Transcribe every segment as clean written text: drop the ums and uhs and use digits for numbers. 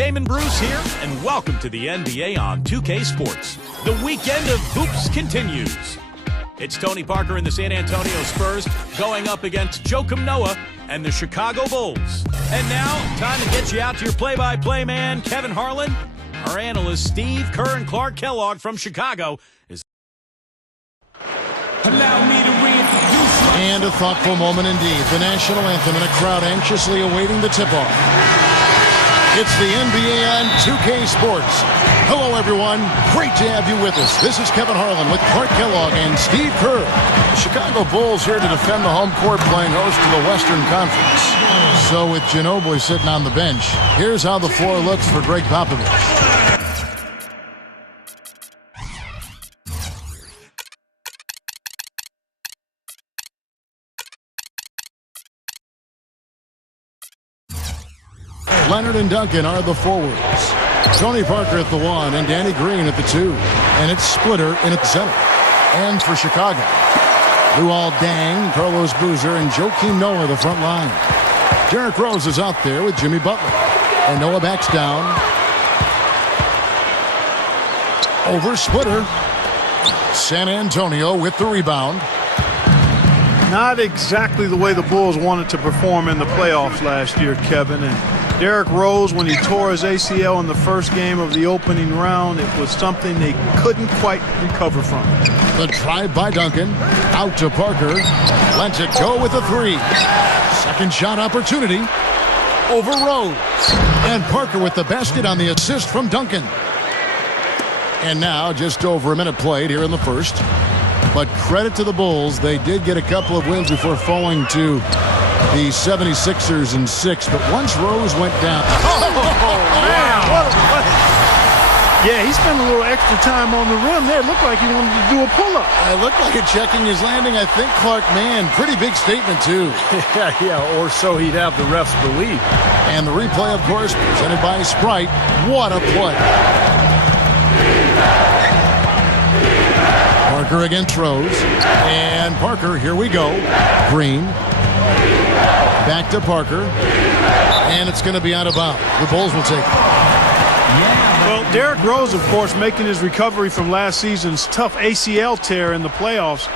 Damon Bruce here, and welcome to the NBA on 2K Sports. The weekend of hoops continues. It's Tony Parker and the San Antonio Spurs going up against Joakim Noah and the Chicago Bulls. And now, time to get you out to your play-by-play man, Kevin Harlan. Our analyst, Steve Kerr and Clark Kellogg from Chicago. Allow me to reintroduce you. And a thoughtful moment indeed. The national anthem and a crowd anxiously awaiting the tip-off. It's the NBA on 2K Sports. Hello, everyone. Great to have you with us. This is Kevin Harlan with Clark Kellogg and Steve Kerr. The Chicago Bulls here to defend the home court, playing host to the Western Conference. So with Ginobili sitting on the bench, here's how the floor looks for Greg Popovich. Leonard and Duncan are the forwards. Tony Parker at the 1 and Danny Green at the 2. And it's Splitter in at the center. And for Chicago, Luol Deng, Carlos Boozer, and Joakim Noah the front line. Derrick Rose is out there with Jimmy Butler. And Noah backs down. Over Splitter. San Antonio with the rebound. Not exactly the way the Bulls wanted to perform in the playoffs last year, Kevin. And Derrick Rose, when he tore his ACL in the first game of the opening round, it was something they couldn't quite recover from. The drive by Duncan. Out to Parker. Lets it go with a 3. Second shot opportunity. Over Rose. And Parker with the basket on the assist from Duncan. And now just over a minute played here in the first. But credit to the Bulls, they did get a couple of wins before falling to the 76ers in 6. But once Rose went down... man! Yeah, he spent a little extra time on the rim there. It looked like he wanted to do a pull-up. It looked like it checking his landing. I think Clark, man, pretty big statement, too. yeah, or so he'd have the refs believe. And the replay, of course, presented by Sprite. What a play. Parker against Rose. And Parker, here we go. Green. Back to Parker. And it's going to be out of bounds. The Bulls will take it. Well, Derrick Rose, of course, making his recovery from last season's tough ACL tear in the playoffs.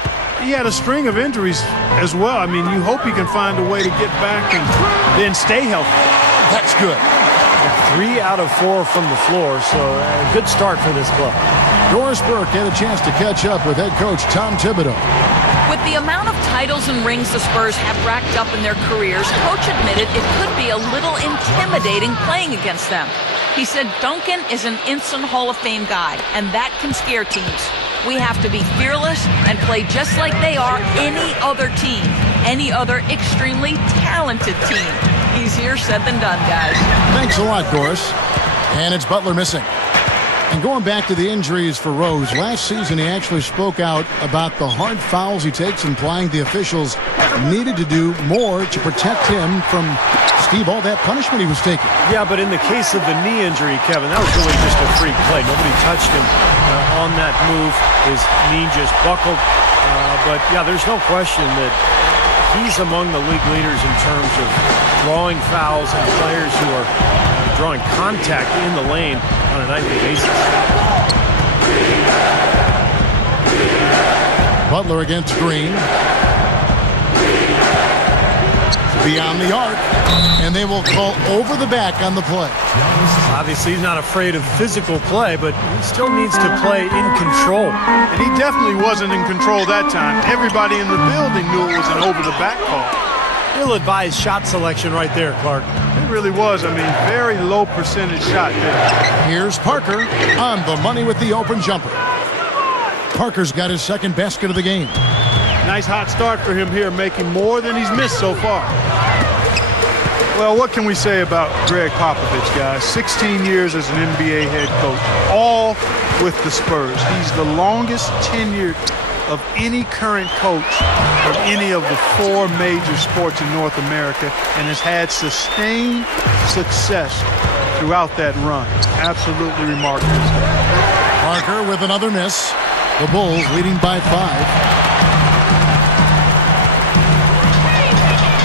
He had a string of injuries as well. I mean, you hope he can find a way to get back and then stay healthy. That's good. 3 out of 4 from the floor, so a good start for this club. Doris Burke had a chance to catch up with head coach Tom Thibodeau. With the amount of titles and rings the Spurs have racked up in their careers, Coach admitted it could be a little intimidating playing against them. He said Duncan is an instant Hall of Fame guy, and that can scare teams. We have to be fearless and play just like they are any other team, any other extremely talented team. Easier said than done, guys. Thanks a lot, Doris. And it's Butler missing. And going back to the injuries for Rose, last season he actually spoke out about the hard fouls he takes, implying the officials needed to do more to protect him from, Steve, all that punishment he was taking. Yeah, but in the case of the knee injury, Kevin, that was really just a freak play. Nobody touched him on that move. His knee just buckled. But, yeah, there's no question that he's among the league leaders in terms of drawing fouls and players who are drawing contact in the lane on a nightly basis. Butler against Green. Beyond the arc. And they will call over the back on the play. Obviously, he's not afraid of physical play, but he still needs to play in control. And he definitely wasn't in control that time. Everybody in the building knew it was an over-the-back call. Ill-advised shot selection right there, Clark. It really was. I mean, very low percentage shot there. Here's Parker on the money with the open jumper. Parker's got his second basket of the game. Nice hot start for him here, making more than he's missed so far. Well, what can we say about Greg Popovich, guys? 16 years as an NBA head coach, all with the Spurs. He's the longest tenured of any current coach of any of the 4 major sports in North America, and has had sustained success throughout that run. Absolutely remarkable. Parker with another miss. The Bulls leading by 5.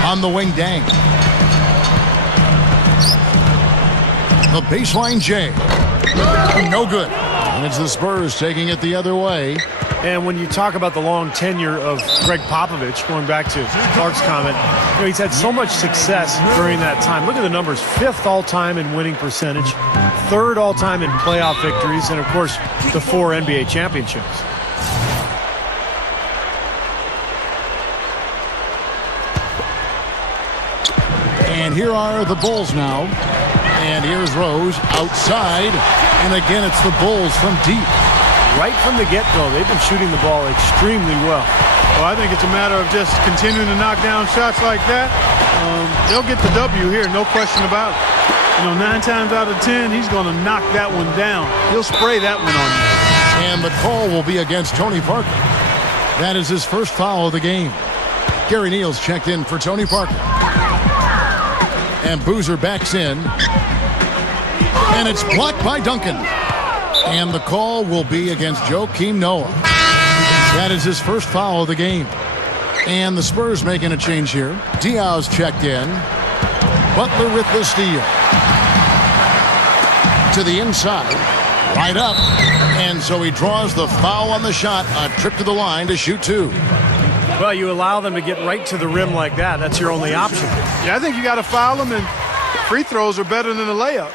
On the wing, Deng. The baseline J. No good. And it's the Spurs taking it the other way. And when you talk about the long tenure of Greg Popovich, going back to Clark's comment, he's had so much success during that time. Look at the numbers. 5th all-time in winning percentage, 3rd all-time in playoff victories, and, of course, the 4 NBA championships. And here are the Bulls now. And here's Rose outside. And again, it's the Bulls from deep. Right from the get-go, they've been shooting the ball extremely well. Well, I think it's a matter of just continuing to knock down shots like that. They'll get the W here, no question about it. 9 times out of 10, he's going to knock that one down. He'll spray that one on you. And the call will be against Tony Parker. That is his first foul of the game. Gary Neal's checked in for Tony Parker. And Boozer backs in. And it's blocked by Duncan. And the call will be against Joakim Noah. That is his first foul of the game. And the Spurs making a change here. Diaw's checked in. Butler with the steal. To the inside. Right up. And so he draws the foul on the shot. A trip to the line to shoot 2. Well, you allow them to get right to the rim like that. That's your only option. Yeah, I think you got to foul them, and free throws are better than a layup.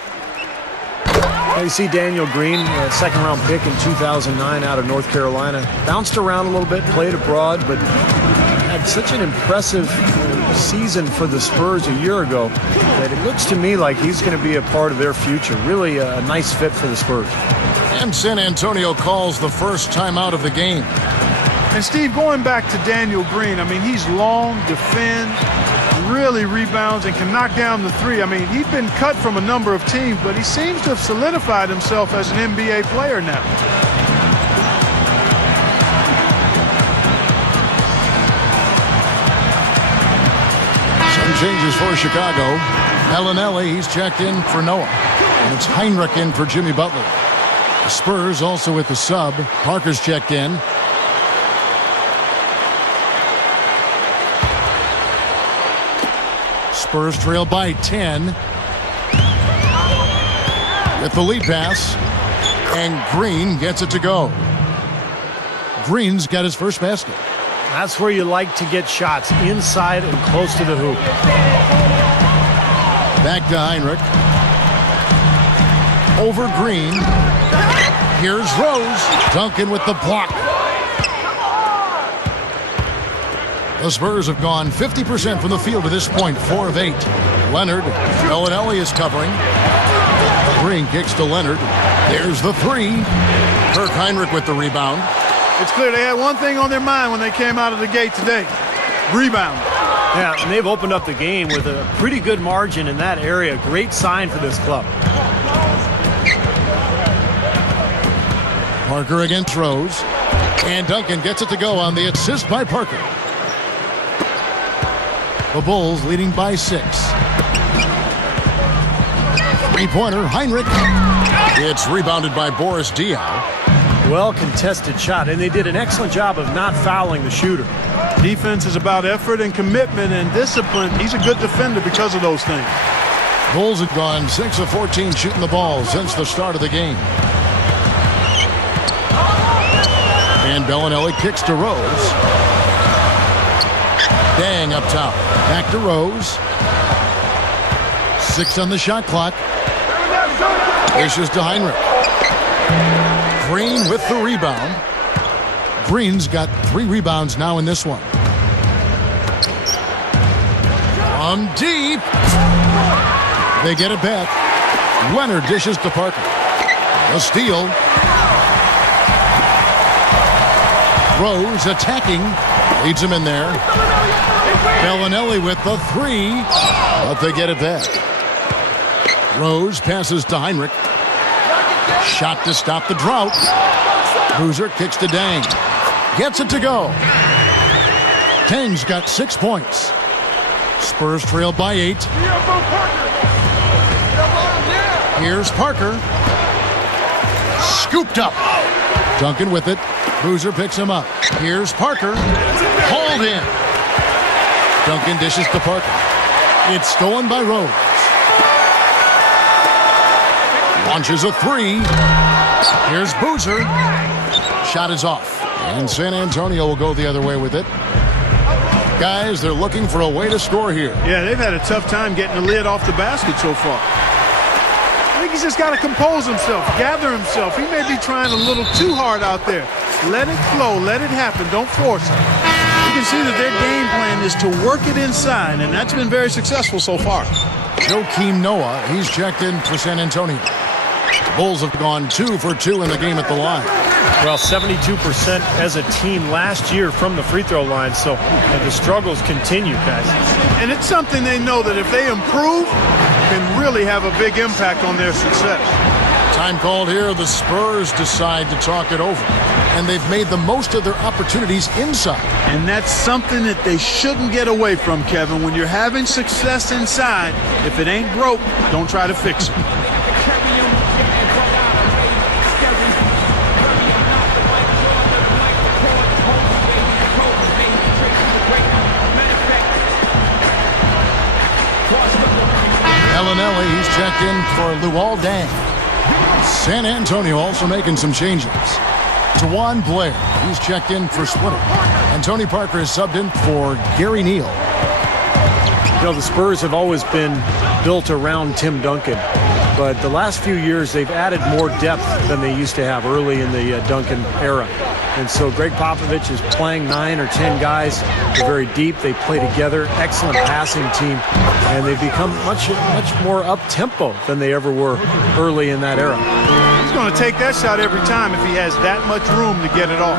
You see Daniel Green, a 2nd-round pick in 2009 out of North Carolina. Bounced around a little bit, played abroad, but had such an impressive season for the Spurs a year ago that it looks to me like he's going to be a part of their future. Really a nice fit for the Spurs. And San Antonio calls the first timeout of the game. And Steve, going back to Daniel Green, I mean, he's long, defend, really rebounds, and can knock down the 3. I mean, he's been cut from a number of teams, but he seems to have solidified himself as an NBA player now. Some changes for Chicago. Bellinelli, he's checked in for Noah. And it's Heinrich in for Jimmy Butler. The Spurs also with the sub. Parker's checked in. Spurs trail by 10. With the lead pass. And Green gets it to go. Green's got his first basket. That's where you like to get shots, inside and close to the hoop. Back to Heinrich. Over Green. Here's Rose. Duncan with the block. The Spurs have gone 50% from the field to this point, 4 of 8. Leonard. Bellinelli is covering. Green kicks to Leonard. There's the 3. Kirk Heinrich with the rebound. It's clear they had one thing on their mind when they came out of the gate today. Rebound. Yeah, and they've opened up the game with a pretty good margin in that area. Great sign for this club. Parker against Rose. And Duncan gets it to go on the assist by Parker. The Bulls leading by 6. Three-pointer, Heinrich. It's rebounded by Boris Diaw. Well-contested shot, and they did an excellent job of not fouling the shooter. Defense is about effort and commitment and discipline. He's a good defender because of those things. Bulls have gone 6 of 14 shooting the ball since the start of the game. And Bellinelli kicks to Rose. Dang up top. Back to Rose. 6 on the shot clock. Dishes to Heinrich. Green with the rebound. Green's got 3 rebounds now in this one. From deep. They get it back. Leonard dishes to Parker. A steal. Rose attacking. Leads him in there. Bellinelli with the 3. But they get it back. Rose passes to Heinrich. Shot to stop the drought. Boozer kicks to Dang. Gets it to go. Dang's got 6 points. Spurs trail by 8. Here's Parker. Scooped up. Duncan with it. Boozer picks him up. Here's Parker. Hauled in. Duncan dishes to Parker. It's stolen by Rose. Launches a three. Here's Boozer. Shot is off. And San Antonio will go the other way with it. Guys, they're looking for a way to score here. Yeah, they've had a tough time getting the lid off the basket so far. I think he's just got to compose himself, gather himself. He may be trying a little too hard out there. Let it flow. Let it happen. Don't force it. You can see that their game plan is to work it inside, and that's been very successful so far. Joakim Noah, he's checked in for San Antonio. The Bulls have gone 2 for 2 in the game at the line. Well, 72% as a team last year from the free throw line, so the struggles continue, guys. And it's something they know that if they improve, can really have a big impact on their success. Time called here. The Spurs decide to talk it over. And they've made the most of their opportunities inside. And that's something that they shouldn't get away from, Kevin. When you're having success inside, if it ain't broke, don't try to fix it. Bellinelli, he's checked in for Luol Deng. San Antonio also making some changes. Tawan Blair, he's checked in for Splitter. And Tony Parker is subbed in for Gary Neal. You know, the Spurs have always been built around Tim Duncan, but the last few years they've added more depth than they used to have early in the Duncan era. And so Greg Popovich is playing 9 or 10 guys. They're very deep. They play together. Excellent passing team. And they've become much more up-tempo than they ever were early in that era. He's going to take that shot every time if he has that much room to get it off.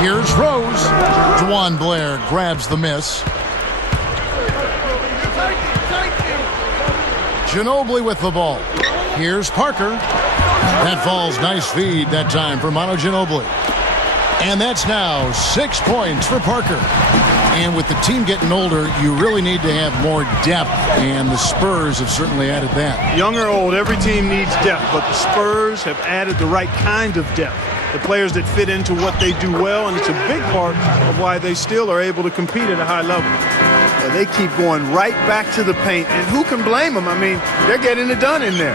Here's Rose. Tawan Blair grabs the miss. Ginobili with the ball. Here's Parker. That falls. Nice feed that time for Manu Ginobili. And that's now 6 points for Parker. And with the team getting older, you really need to have more depth, and the Spurs have certainly added that. Young or old, every team needs depth, but the Spurs have added the right kind of depth. The players that fit into what they do well, and it's a big part of why they still are able to compete at a high level. They keep going right back to the paint, and who can blame them? I mean, they're getting it done in there.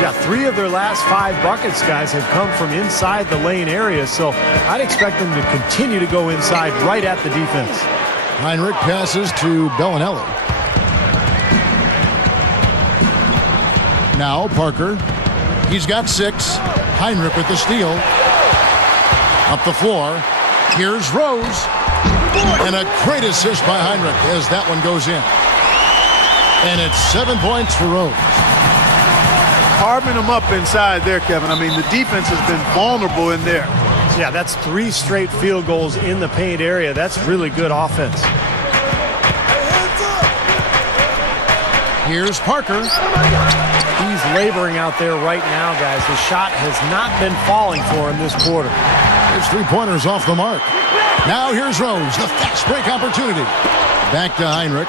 Yeah, 3 of their last 5 buckets, guys, have come from inside the lane area, so I'd expect them to continue to go inside right at the defense. Heinrich passes to Bellinelli. Now Parker. He's got 6. Heinrich with the steal. Up the floor. Here's Rose. And a great assist by Heinrich as that one goes in. And it's 7 points for Rose. Carving them up inside there, Kevin. I mean, the defense has been vulnerable in there. Yeah, that's 3 straight field goals in the paint area. That's really good offense. Here's Parker. He's laboring out there right now, guys. The shot has not been falling for him this quarter. His 3-pointers off the mark. Now here's Rose, the fast break opportunity. Back to Heinrich.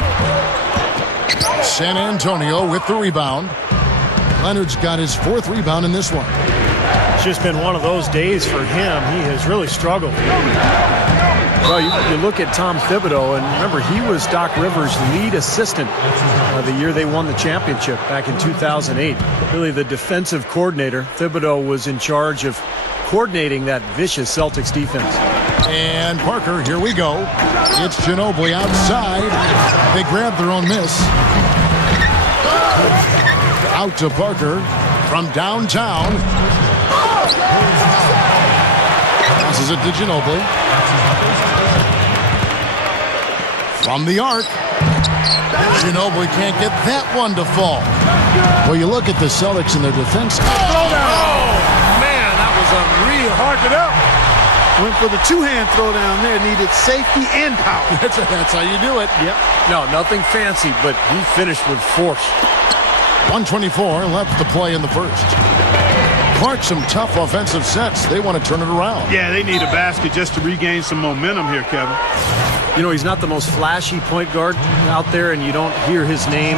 San Antonio with the rebound. Leonard's got his 4th rebound in this one. It's just been one of those days for him. He has really struggled. Well, you look at Tom Thibodeau, and remember, he was Doc Rivers' lead assistant the year they won the championship back in 2008. Really the defensive coordinator. Thibodeau was in charge of coordinating that vicious Celtics defense. And Parker, here we go. It's Ginobili outside. They grab their own miss. Out to Parker from downtown. Passes it to Ginobili. From the arc. Ginobili can't get that one to fall. Well, you look at the Celtics and their defense. Oh, man, that was unreal. Hark it up. Went for the 2-hand throwdown there. Needed safety and power. That's how you do it. Yep. No, nothing fancy, but he finished with force. 1:24 left to play in the first. Clark, some tough offensive sets. They want to turn it around. Yeah, they need a basket just to regain some momentum here, Kevin. You know, he's not the most flashy point guard out there, and you don't hear his name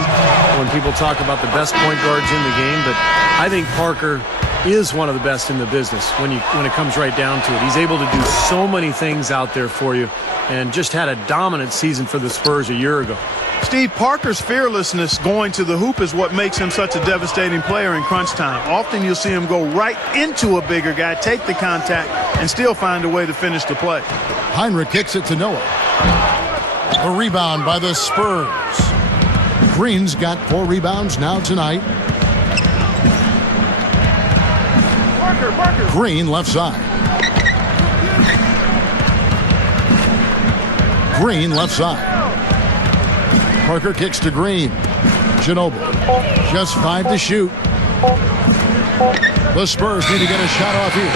when people talk about the best point guards in the game, but I think Parker is one of the best in the business when it comes right down to it. He's able to do so many things out there for you, and just had a dominant season for the Spurs a year ago. Steve, Parker's fearlessness going to the hoop is what makes him such a devastating player in crunch time. Often you'll see him go right into a bigger guy, take the contact, and still find a way to finish the play. Heinrich kicks it to Noah. A rebound by the Spurs. Green's got 4 rebounds now tonight. Parker. Green left side. Green left side. Parker kicks to Green. Ginobili. Just 5 to shoot. The Spurs need to get a shot off here.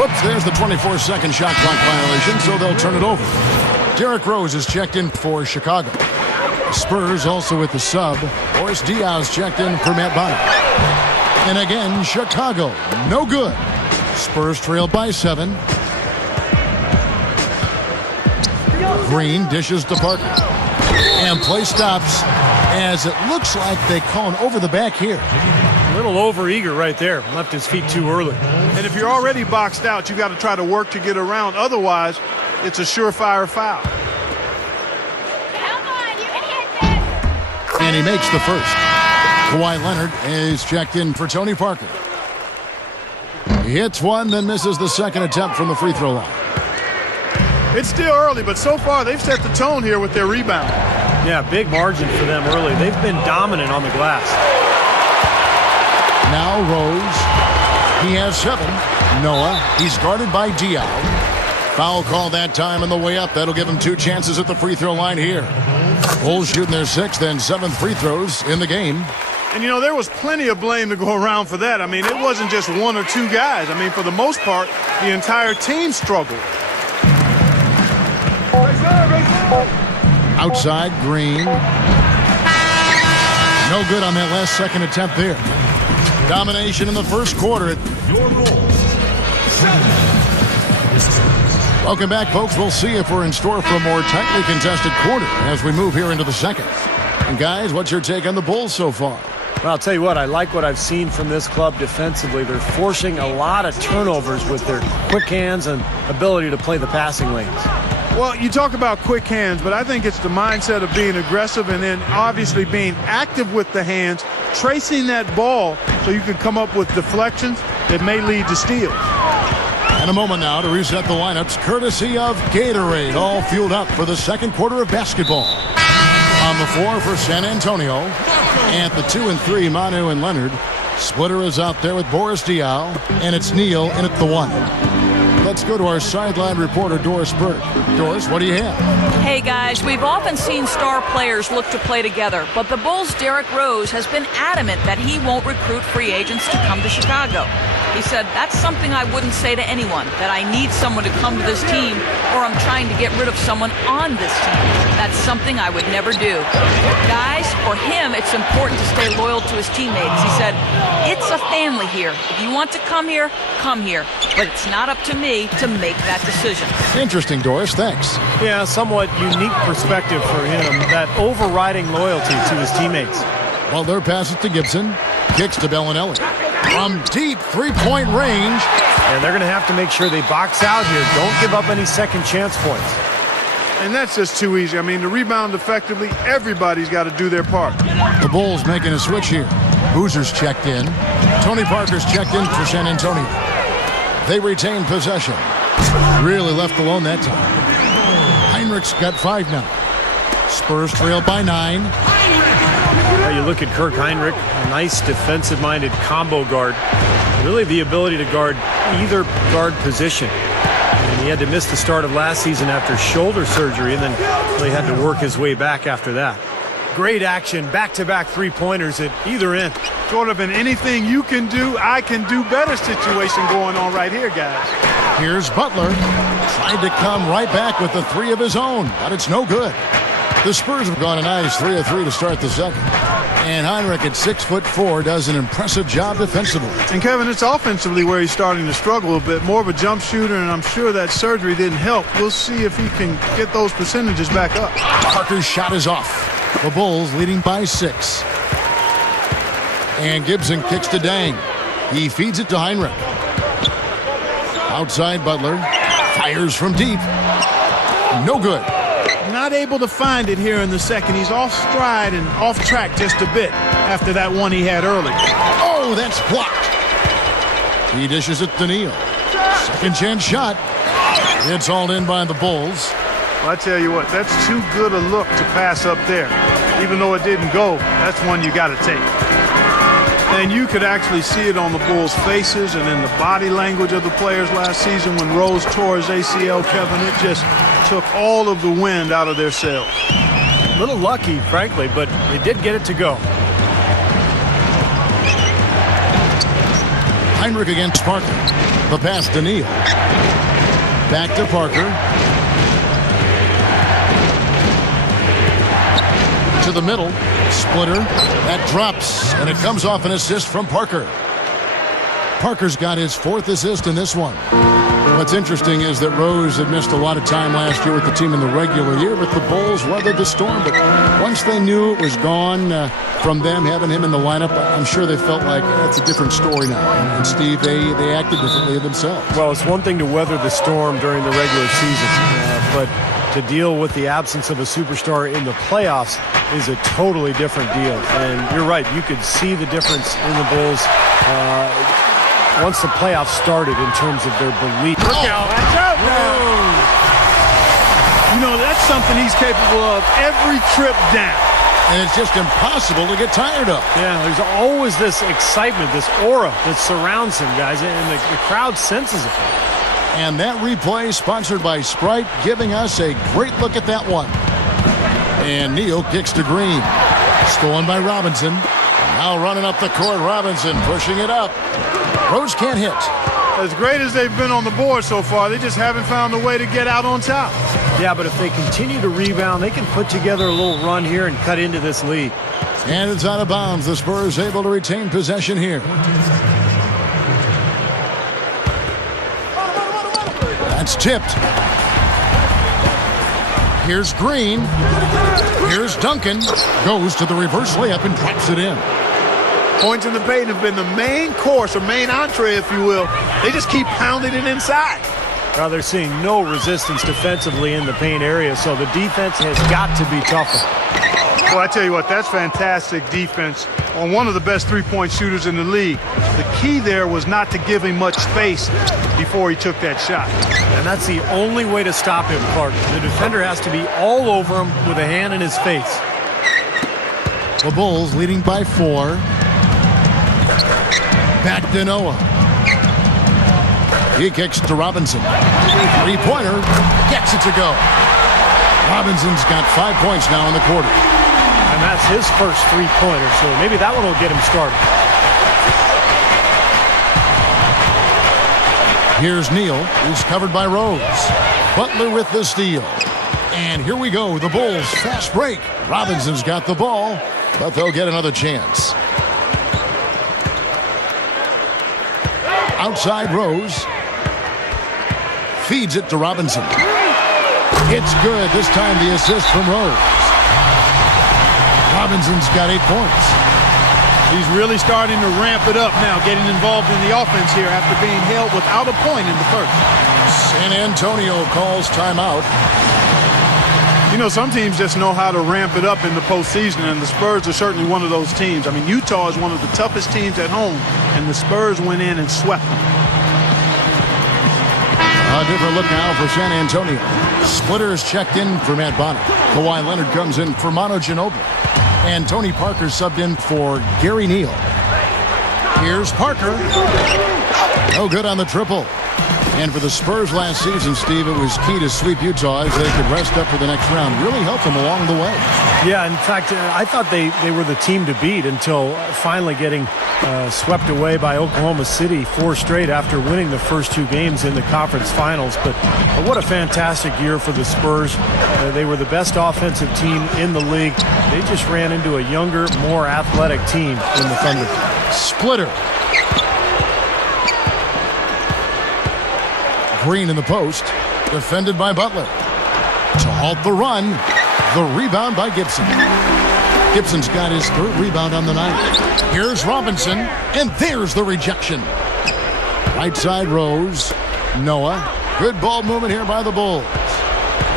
Whoops, there's the 24-second shot clock violation, so they'll turn it over. Derrick Rose is checked in for Chicago. Spurs also with the sub. Boris Diaz checked in for Matt Bonner. And again, Chicago, no good. Spurs trail by 7. Green dishes to Parker. And play stops as it looks like they call an over the back here. A little over-eager right there. Left his feet too early. And if you're already boxed out, you got to try to work to get around. Otherwise, it's a surefire foul. And he makes the first. Kawhi Leonard is checked in for Tony Parker. He hits one, then misses the second attempt from the free throw line. It's still early, but so far they've set the tone here with their rebound. Yeah, big margin for them early. They've been dominant on the glass. Now Rose. He has 7. Noah. He's guarded by Diallo. Foul call that time on the way up. That'll give him 2 chances at the free throw line here. Bulls shooting their 6th and 7th free throws in the game. And, you know, there was plenty of blame to go around for that. I mean, it wasn't just 1 or 2 guys. I mean, for the most part, the entire team struggled. Outside, Green. No good on that last second attempt there. Domination in the first quarter. Welcome back, folks. We'll see if we're in store for a more tightly contested quarter as we move here into the second. And guys, what's your take on the Bulls so far? Well, I'll tell you what, I like what I've seen from this club defensively. They're forcing a lot of turnovers with their quick hands and ability to play the passing lanes. Well, you talk about quick hands, but I think it's the mindset of being aggressive and then obviously being active with the hands, tracing that ball so you can come up with deflections that may lead to steals. And a moment now to reset the lineups, courtesy of Gatorade, all fueled up for the second quarter of basketball. On the floor for San Antonio, at the 2 and 3, Manu and Leonard. Splitter is out there with Boris Diaw, and it's Neal in at the 1. Let's go to our sideline reporter, Doris Burke. Doris, what do you have? Hey, guys, we've often seen star players look to play together, but the Bulls' Derrick Rose has been adamant that he won't recruit free agents to come to Chicago. He said, that's something I wouldn't say to anyone, that I need someone to come to this team or I'm trying to get rid of someone on this team. That's something I would never do. Guys, for him, it's important to stay loyal to his teammates. He said, it's a family here. If you want to come here, but it's not up to me to make that decision. Interesting, Doris. Thanks. Yeah, somewhat unique perspective for him, that overriding loyalty to his teammates. Butler passes to Gibson, kicks to Bellinelli. From deep three-point range. And they're going to have to make sure they box out here. Don't give up any second chance points. And that's just too easy. I mean, to rebound effectively, everybody's got to do their part. The Bulls making a switch here. Boozer's checked in. Tony Parker's checked in for San Antonio. They retain possession. Really left alone that time. Heinrich's got 5 now. Spurs trail by 9. Now you look at Kirk Heinrich, a nice defensive-minded combo guard. Really the ability to guard either guard position. And he had to miss the start of last season after shoulder surgery and then really had to work his way back after that. Great action, back-to-back three-pointers at either end. Sort of an anything you can do, I can do better situation going on right here, guys. Here's Butler. Tried to come right back with the 3 of his own, but it's no good. The Spurs have gone a nice 3 of 3 to start the second. And Heinrich at 6'4" does an impressive job defensively. And Kevin, it's offensively where he's starting to struggle a bit. More of a jump shooter, and I'm sure that surgery didn't help. We'll see if he can get those percentages back up. Parker's shot is off. The Bulls leading by 6. And Gibson kicks to Dang. He feeds it to Heinrich. Outside Butler. Fires from deep. No good. Not not able to find it here in the second. He's off stride and off track just a bit after that one he had early. Oh, that's blocked. He dishes it to Neal. Second chance shot. It's hauled in by the Bulls. Well, I tell you what, that's too good a look to pass up there. Even though it didn't go, that's one you got to take. And you could actually see it on the Bulls' faces and in the body language of the players last season when Rose tore his ACL, Kevin. It just took all of the wind out of their sails. A little lucky, frankly, but they did get it to go. Heinrich against Parker. The pass to Neal. Back to Parker. To the middle. Splitter. That drops, and it comes off an assist from Parker. Parker's got his 4th assist in this one. What's interesting is that Rose had missed a lot of time last year with the team in the regular year, but the Bulls weathered the storm. But once they knew it was gone from them, having him in the lineup, I'm sure they felt like it's a different story now. And Steve, they acted differently themselves. Well, it's one thing to weather the storm during the regular season, but to deal with the absence of a superstar in the playoffs is a totally different deal. And you're right, you could see the difference in the Bulls once the playoffs started in terms of their belief. Look out. Watch out now. You know, that's something he's capable of every trip down. And it's just impossible to get tired of. Yeah, there's always this excitement, this aura that surrounds him, guys, and the crowd senses it. And that replay sponsored by Sprite, giving us a great look at that one. And Neal kicks to Green. Stolen by Robinson. Now running up the court, Robinson pushing it up. Rose can't hit. As great as they've been on the board so far, they just haven't found a way to get out on top. Yeah, but if they continue to rebound, they can put together a little run here and cut into this lead. And it's out of bounds. The Spurs able to retain possession here. That's tipped. Here's Green. Here's Duncan. Goes to the reverse layup and drops it in. Points in the paint have been the main course or main entree, if you will. They just keep pounding it inside. Well, they're seeing no resistance defensively in the paint area, so the defense has got to be tougher. Well, I tell you what, that's fantastic defense on one of the best three-point shooters in the league. The key there was not to give him much space before he took that shot. And that's the only way to stop him, Clark. The defender has to be all over him with a hand in his face. The Bulls leading by 4. Back to Noah. He kicks to Robinson. Three-pointer. Gets it to go. Robinson's got 5 points now in the quarter. And that's his first three-pointer, so maybe that one will get him started. Here's Neal, who's covered by Rose. Butler with the steal. And here we go, the Bulls fast break. Robinson's got the ball, but they'll get another chance. Outside Rose. Feeds it to Robinson. It's good. This time the assist from Rose. Robinson's got 8 points. He's really starting to ramp it up now, getting involved in the offense here after being held without a point in the first. San Antonio calls timeout. You know, some teams just know how to ramp it up in the postseason, and the Spurs are certainly one of those teams. I mean, Utah is one of the toughest teams at home, and the Spurs went in and swept them. A different look now for San Antonio. Splitter is checked in for Matt Bonner. Kawhi Leonard comes in for Manu Ginobili. And Tony Parker subbed in for Gary Neal. Here's Parker. No good on the triple. And for the Spurs last season, Steve, it was key to sweep Utah as they could rest up for the next round. Really helped them along the way. Yeah, in fact, I thought they were the team to beat until finally getting swept away by Oklahoma City 4 straight after winning the first 2 games in the conference finals. But what a fantastic year for the Spurs. They were the best offensive team in the league. They just ran into a younger, more athletic team in the Thunder. Splitter. Green in the post, defended by Butler. To halt the run, the rebound by Gibson. Gibson's got his 3rd rebound on the night. Here's Robinson, and there's the rejection. Right side Rose, Noah. Good ball movement here by the Bulls.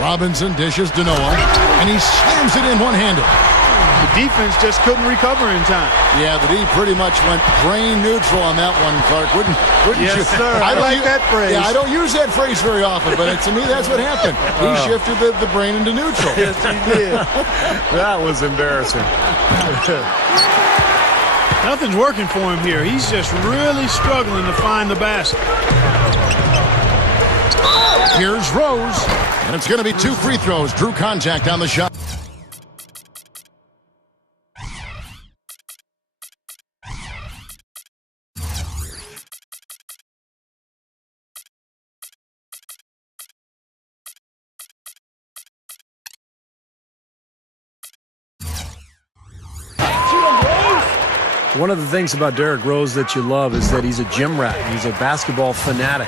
Robinson dishes to Noah, and he slams it in one-handed. The defense just couldn't recover in time. Yeah, the D pretty much went brain neutral on that one, Clark. Wouldn't yes, you? Sir. I like that phrase. Yeah, I don't use that phrase very often, but to me, that's what happened. He shifted the brain into neutral. Yes, he did. That was embarrassing. Nothing's working for him here. He's just really struggling to find the basket. Here's Rose, and it's going to be 2 free throws. Drew contact on the shot. One of the things about Derrick Rose that you love is that he's a gym rat. He's a basketball fanatic.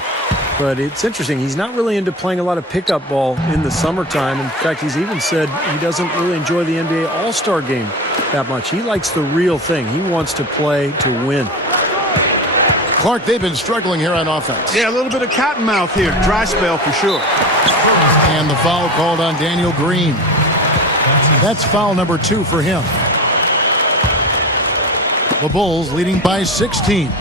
But it's interesting. He's not really into playing a lot of pickup ball in the summertime. In fact, he's even said he doesn't really enjoy the NBA All-Star game that much. He likes the real thing. He wants to play to win. Clark, they've been struggling here on offense. Yeah, a little bit of cottonmouth here. Dry spell for sure. And the foul called on Daniel Green. That's foul number 2 for him. The Bulls leading by 16.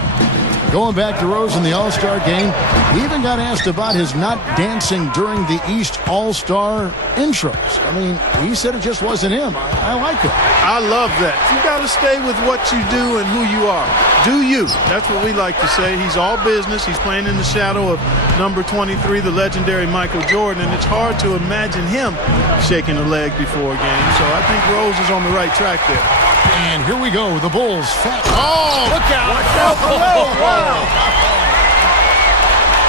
Going back to Rose in the All-Star game, he even got asked about his not dancing during the East All-Star intros. I mean, he said it just wasn't him. I like it. I love that. You got to stay with what you do and who you are. Do you. That's what we like to say. He's all business. He's playing in the shadow of number 23, the legendary Michael Jordan, and it's hard to imagine him shaking a leg before a game. So I think Rose is on the right track there. And here we go. The Bulls. Oh, look out. Oh, wow.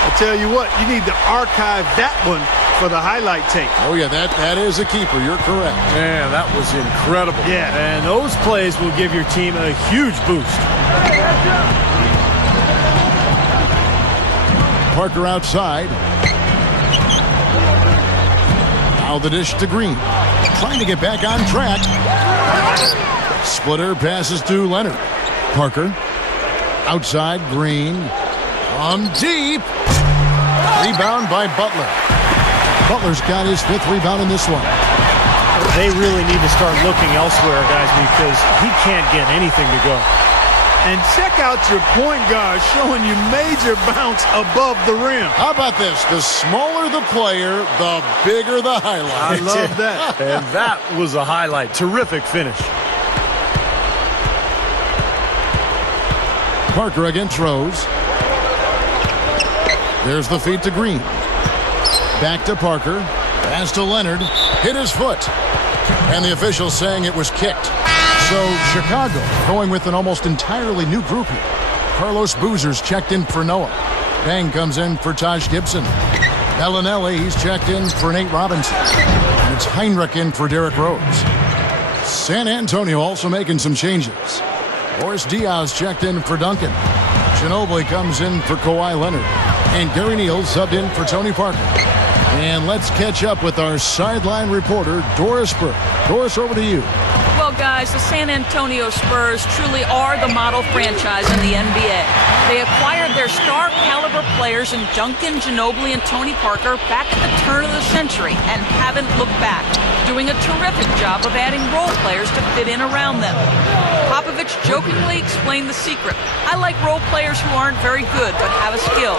I tell you what, you need to archive that one for the highlight tape. Oh, yeah, that is a keeper. You're correct. Man, that was incredible. Yeah. And those plays will give your team a huge boost. Parker outside. Now the dish to Green. Trying to get back on track. Splitter passes to Leonard. Parker. Outside, Green. From deep. Rebound by Butler. Butler's got his 5th rebound in this one. They really need to start looking elsewhere, guys, because he can't get anything to go. And check out your point guard showing you major bounce above the rim. How about this? The smaller the player, the bigger the highlight. I love that. And that was a highlight. Terrific finish. Parker against Rose. There's the feed to Green. Back to Parker. Pass to Leonard. Hit his foot. And the officials saying it was kicked. So Chicago going with an almost entirely new group here. Carlos Boozer's checked in for Noah. Bang comes in for Taj Gibson. Bellinelli, he's checked in for Nate Robinson. And it's Heinrich in for Derrick Rose. San Antonio also making some changes. Boris Diaz checked in for Duncan. Ginobili comes in for Kawhi Leonard. And Gary Neal subbed in for Tony Parker. And let's catch up with our sideline reporter, Doris Burke. Doris, over to you. Well, guys, the San Antonio Spurs truly are the model franchise in the NBA. They acquired their star caliber players in Duncan, Ginobili, and Tony Parker back at the turn of the century and haven't looked back, doing a terrific job of adding role players to fit in around them. Popovich jokingly explained the secret. I like role players who aren't very good but have a skill.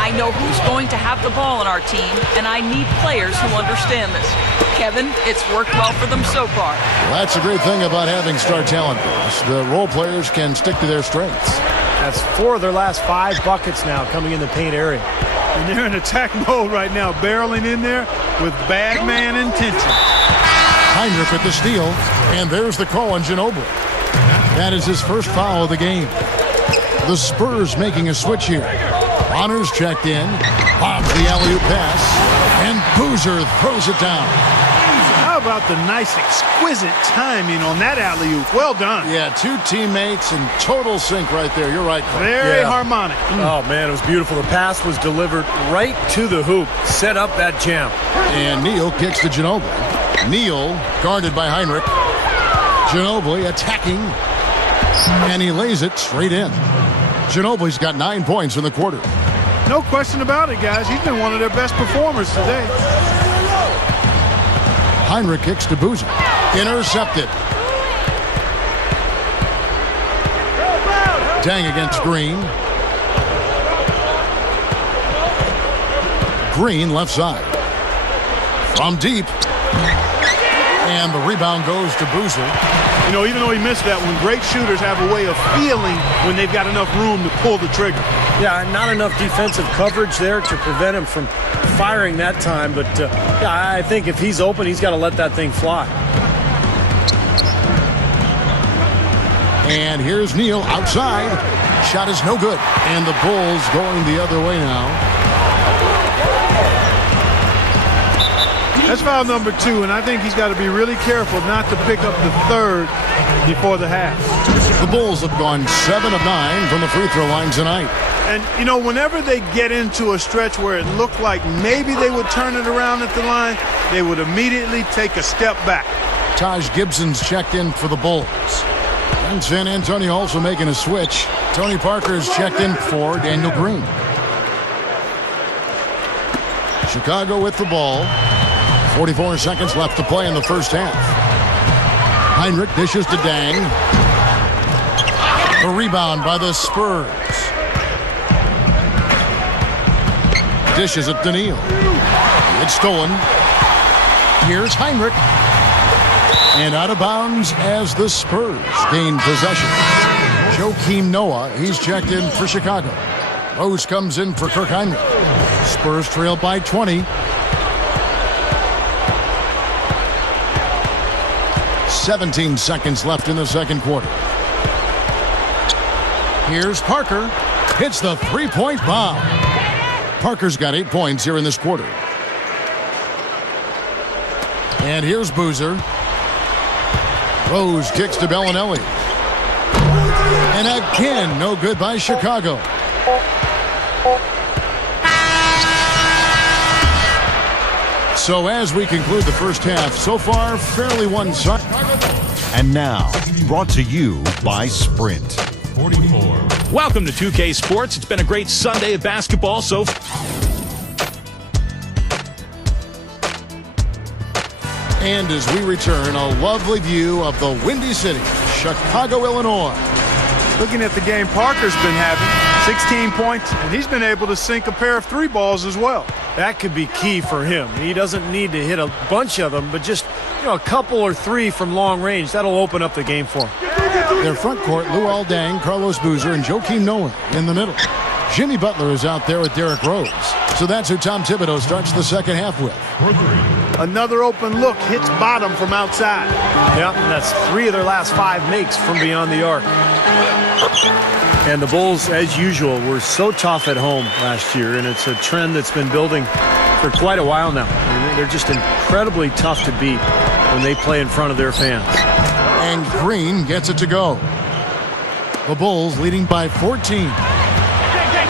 I know who's going to have the ball on our team, and I need players who understand this. Kevin, it's worked well for them so far. Well, that's a great thing about having star talent. The role players can stick to their strengths. That's 4 of their last 5 buckets now coming in the paint area. And they're in attack mode right now, barreling in there with bad man intention. Heinrich with the steal, and there's the call on Ginobili. That is his first foul of the game. The Spurs making a switch here. Honors checked in, bobs the alley-oop pass, and Boozer throws it down. How about the nice, exquisite timing on that alley-oop? Well done. Yeah, 2 teammates in total sync right there. You're right, Clark. Very harmonic. Oh, man, it was beautiful. The pass was delivered right to the hoop. Set up that jam. And Neal kicks to Ginobili. Neal guarded by Heinrich. Ginobili attacking. And he lays it straight in. Ginobili's got 9 points in the quarter. No question about it, guys. He's been one of their best performers today. Heinrich kicks to Boozer. Intercepted. Dang against Green. Green left side. From deep. And the rebound goes to Boozer. You know, even though he missed that one, great shooters have a way of feeling when they've got enough room to pull the trigger. Yeah, not enough defensive coverage there to prevent him from firing that time. But, yeah, I think if he's open, he's got to let that thing fly. And here's Neal outside. Shot is no good. And the Bulls going the other way now. That's foul number 2, and I think he's got to be really careful not to pick up the third before the half. The Bulls have gone 7 of 9 from the free throw line tonight. And, you know, whenever they get into a stretch where it looked like maybe they would turn it around at the line, they would immediately take a step back. Taj Gibson's checked in for the Bulls. And San Antonio also making a switch. Tony Parker's checked in for Daniel Green. Chicago with the ball. 44 seconds left to play in the first half. Heinrich dishes to Dang. A rebound by the Spurs. Dishes it to Neal. It's stolen. Here's Heinrich. And out of bounds as the Spurs gain possession. Joakim Noah, he's checked in for Chicago. Rose comes in for Kirk Heinrich. Spurs trail by 20. 17 seconds left in the second quarter. Here's Parker. Hits the three-point bomb. Parker's got 8 points here in this quarter. And here's Boozer. Rose kicks to Bellinelli. And again, no good by Chicago. So as we conclude the first half, so far, fairly one-sided. And now, brought to you by Sprint. 44. Welcome to 2K Sports. It's been a great Sunday of basketball so far. And as we return, a lovely view of the Windy City, Chicago, Illinois. Looking at the game Parker's been having, 16 points, and he's been able to sink a pair of 3 balls as well. That could be key for him. He doesn't need to hit a bunch of them, but just, you know, a couple or 3 from long range. That'll open up the game for him. Their front court, Luol Deng, Carlos Boozer, and Joakim Noah in the middle. Jimmy Butler is out there with Derrick Rose. So that's who Tom Thibodeau starts the second half with. Another open look, hits bottom from outside. Yeah, and that's 3 of their last 5 makes from beyond the arc. And the Bulls, as usual, were so tough at home last year, and it's a trend that's been building for quite a while now. I mean, they're just incredibly tough to beat when they play in front of their fans. And Green gets it to go. The Bulls leading by 14.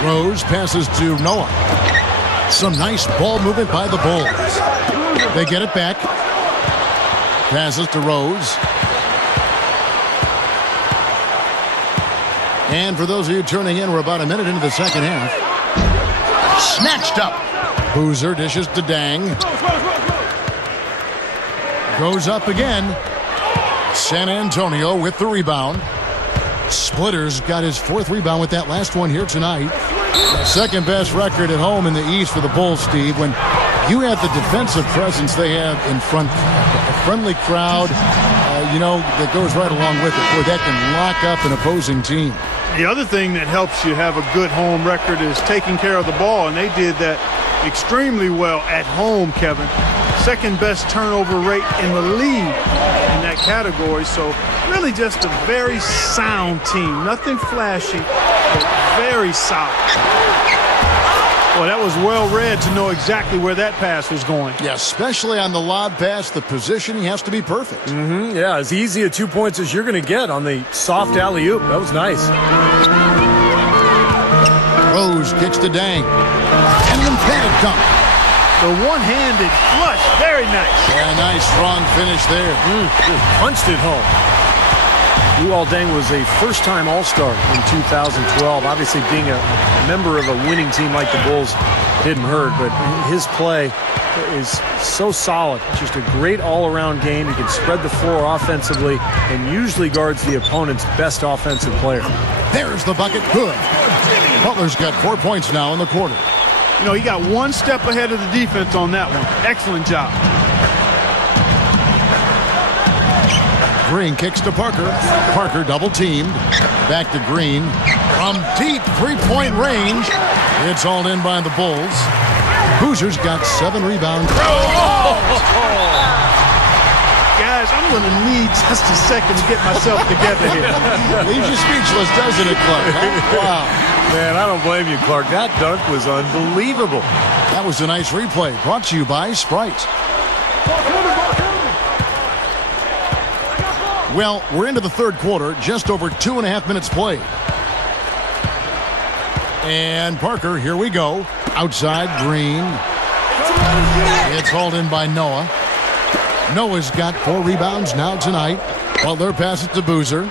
Rose passes to Noah. Some nice ball movement by the Bulls. They get it back. Passes to Rose. And for those of you turning in, we're about a minute into the second half. Snatched up. Boozer dishes to Dang. Goes up again. San Antonio with the rebound. Splitter's got his 4th rebound with that last one here tonight. Second best record at home in the East for the Bulls, Steve. When you have the defensive presence they have in front, a friendly crowd, you know, that goes right along with it. Boy, that can lock up an opposing team. The other thing that helps you have a good home record is taking care of the ball, and they did that extremely well at home, Kevin. Second best turnover rate in the league in that category. So really just a very sound team. Nothing flashy, but very solid. Well, that was well read to know exactly where that pass was going. Yeah, especially on the lob pass, the positioning has to be perfect. Yeah, as easy a 2 points as you're going to get on the soft alley-oop. That was nice. Rose kicks to Dang. And an emphatic dunk. The one-handed flush, very nice. Yeah, nice, strong finish there. Just punched it home. Luol Deng was a first-time All-Star in 2012. Obviously, being a member of a winning team like the Bulls didn't hurt, but his play is so solid. Just a great all-around game. He can spread the floor offensively and usually guards the opponent's best offensive player. There's the bucket. Good. Butler's got 4 points now in the quarter. You know, he got one step ahead of the defense on that one. Excellent job. Green kicks to Parker. Parker double-teamed. Back to Green. From deep three-point range. It's hauled in by the Bulls. Boozer's got 7 rebounds. Guys, I'm going to need just a second to get myself together here. Leaves you speechless, doesn't it, Clark? Huh? Wow. Man, I don't blame you, Clark. That dunk was unbelievable. That was a nice replay. Brought to you by Sprite. Well, we're into the third quarter. Just over 2.5 minutes played. And Parker, here we go. Outside, Green. It's hauled in by Noah. Noah's got 4 rebounds now tonight. Butler passes to Boozer.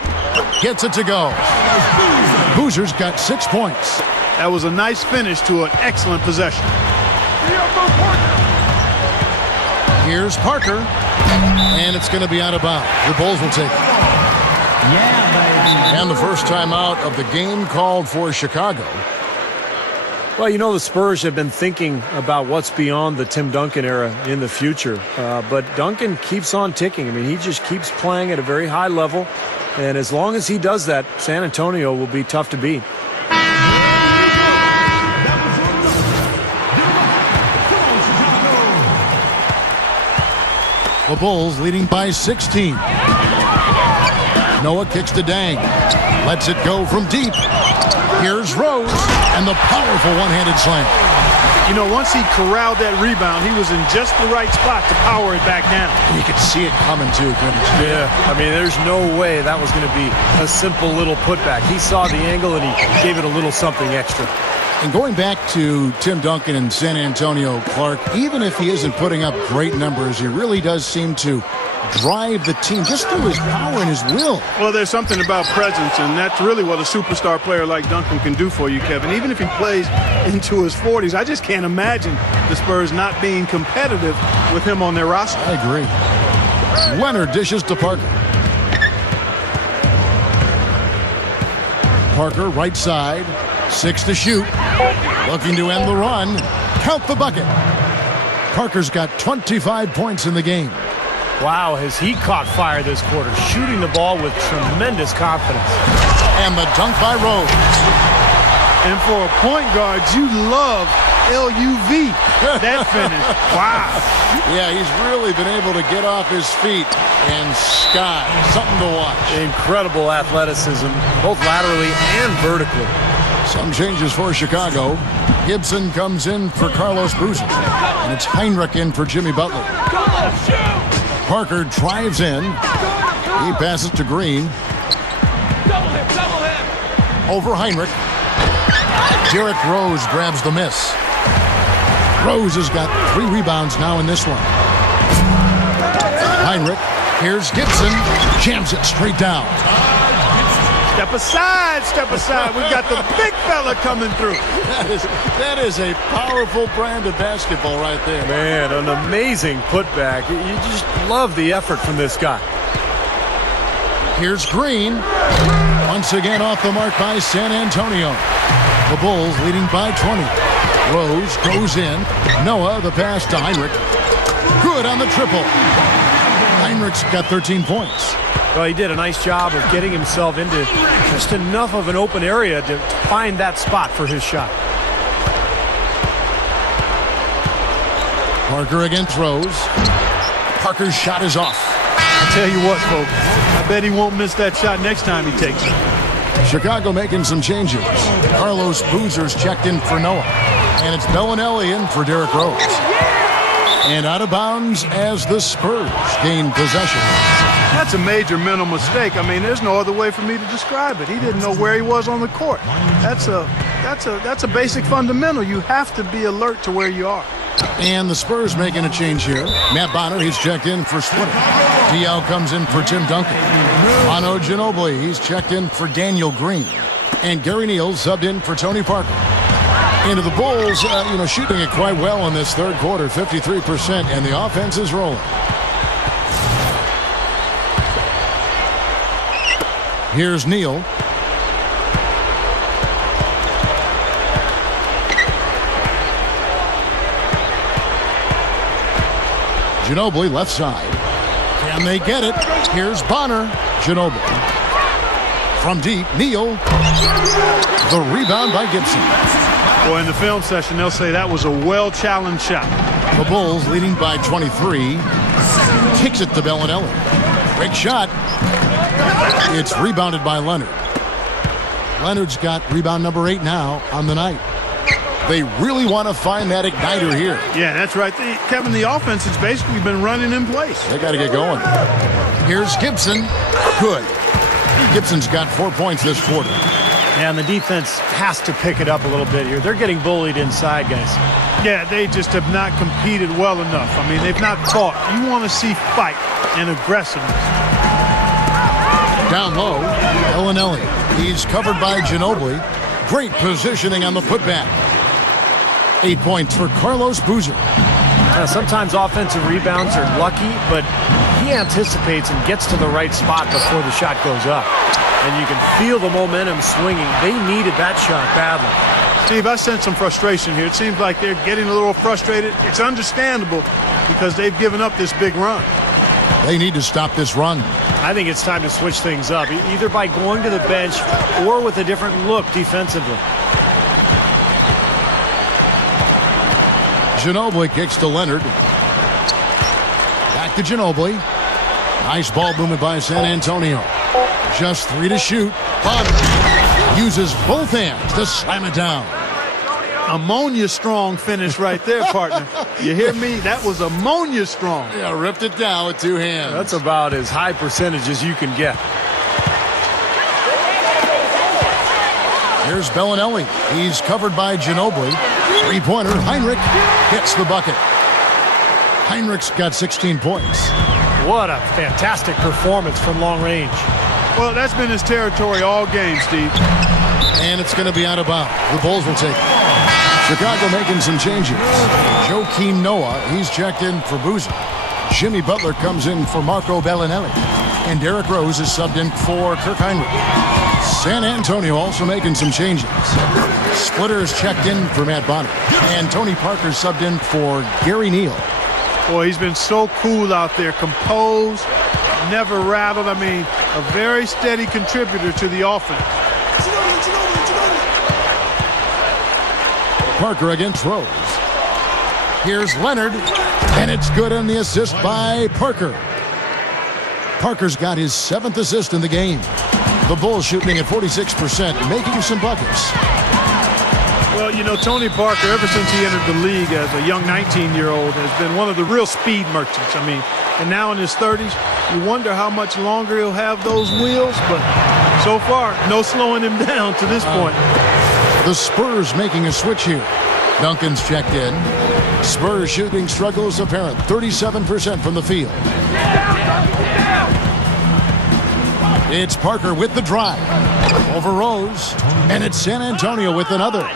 Gets it to go. Boozer's got 6 points. That was a nice finish to an excellent possession. Here's Parker. And it's going to be out of bounds. The Bulls will take it. Yeah, baby. And the first timeout of the game called for Chicago. Well, you know, the Spurs have been thinking about what's beyond the Tim Duncan era in the future. But Duncan keeps on ticking. I mean, he just keeps playing at a very high level. And as long as he does that, San Antonio will be tough to beat. The Bulls leading by 16. Noah kicks to Dang. Lets it go from deep. Here's Rose. And the powerful one-handed slam. You know, once he corralled that rebound, he was in just the right spot to power it back down. You could see it coming, too, couldn't you? Yeah, I mean, there's no way that was going to be a simple little putback. He saw the angle, and he gave it a little something extra. And going back to Tim Duncan in San Antonio, Clark, even if he isn't putting up great numbers, he really does seem to drive the team just through his power and his will. Well, there's something about presence, and that's really what a superstar player like Duncan can do for you, Kevin. Even if he plays into his 40s, I just can't imagine the Spurs not being competitive with him on their roster. I agree. Leonard dishes to Parker. Parker, right side. 6 to shoot. Looking to end the run. Count the bucket. Parker's got 25 points in the game. Wow, has he caught fire this quarter, shooting the ball with tremendous confidence. And the dunk by Rose. And for a point guard, you love LUV, that finish. Wow. Yeah, he's really been able to get off his feet and sky. Something to watch. Incredible athleticism, both laterally and vertically. Some changes for Chicago. Gibson comes in for Carlos Boozer. And it's Heinrich in for Jimmy Butler. Parker drives in. He passes to Green. Over Heinrich. Derrick Rose grabs the miss. Rose has got 3 rebounds now in this one. Heinrich. Here's Gibson. Jams it straight down. Step aside, step aside. We've got the big fella coming through. That is a powerful brand of basketball right there. Man, an amazing putback. You just love the effort from this guy. Here's Green. Once again off the mark by San Antonio. The Bulls leading by 20. Rose goes in. Noah, the pass to Heinrich. Good on the triple. Heinrich's got 13 points. Well, he did a nice job of getting himself into just enough of an open area to find that spot for his shot. Parker against Rose. Parker's shot is off. I tell you what, folks, I bet he won't miss that shot next time he takes it. Chicago making some changes. Carlos Boozer's checked in for Noah. And it's Bellinelli in for Derrick Rose. And out of bounds as the Spurs gain possession. That's a major mental mistake. I mean, there's no other way for me to describe it. He didn't know where he was on the court. That's a basic fundamental. You have to be alert to where you are. And the Spurs making a change here. Matt Bonner, he's checked in for Splitter. Diaw comes in for Tim Duncan. Manu Ginobili, he's checked in for Daniel Green. And Gary Neal subbed in for Tony Parker. Into the Bulls, shooting it quite well in this third quarter, 53%, and the offense is rolling. Here's Neal. Ginobili left side. Can they get it? Here's Bonner. Ginobili. From deep, Neal. The rebound by Gibson. Well, in the film session, they'll say that was a well-challenged shot. The Bulls leading by 23. Kicks it to Bellinelli. Big shot. It's rebounded by Leonard. Leonard's got rebound number 8 now on the night. They really want to find that igniter here. Yeah, that's right. Kevin, the offense has basically been running in place. They got to get going. Here's Gibson. Good. Gibson's got 4 points this quarter. Yeah, and the defense has to pick it up a little bit here. They're getting bullied inside, guys. Yeah, they just have not competed well enough. I mean, they've not fought. You want to see fight and aggressiveness. Down low, Bellinelli. He's covered by Ginobili. Great positioning on the putback. 8 points for Carlos Boozer. Sometimes offensive rebounds are lucky, but he anticipates and gets to the right spot before the shot goes up. And you can feel the momentum swinging. They needed that shot badly. Steve, I sense some frustration here. It seems like they're getting a little frustrated. It's understandable because they've given up this big run. They need to stop this run. I think it's time to switch things up, either by going to the bench or with a different look defensively. Ginobili kicks to Leonard. Back to Ginobili. Nice ball movement by San Antonio. Just 3 to shoot. Bonner uses both hands to slam it down. Ammonia strong finish right there, partner. You hear me? That was ammonia strong. Yeah, ripped it down with 2 hands. That's about as high percentage as you can get. Here's Bellinelli. He's covered by Ginobili. 3-pointer. Heinrich gets the bucket. Heinrich's got 16 points. What a fantastic performance from long range. Well, that's been his territory all game, Steve. And it's going to be out of bounds. The Bulls will take it. Chicago making some changes. Joakim Noah, he's checked in for Boozer. Jimmy Butler comes in for Marco Bellinelli. And Derrick Rose is subbed in for Kirk Heinrich. San Antonio also making some changes. Splitter is checked in for Matt Bonner. And Tony Parker subbed in for Gary Neal. Boy, he's been so cool out there. Composed, never rattled. I mean, a very steady contributor to the offense. Parker against Rose. Here's Leonard. And it's good on the assist by Parker. Parker's got his 7th assist in the game. The Bulls shooting at 46%, making some buckets. Well, you know, Tony Parker, ever since he entered the league as a young 19-year-old, has been one of the real speed merchants. I mean, and now in his 30s, you wonder how much longer he'll have those wheels, but so far, no slowing him down to this point. The Spurs making a switch here. Duncan's checked in. Spurs shooting struggles apparent, 37% from the field. It's Parker with the drive. Over Rose. And it's San Antonio with another.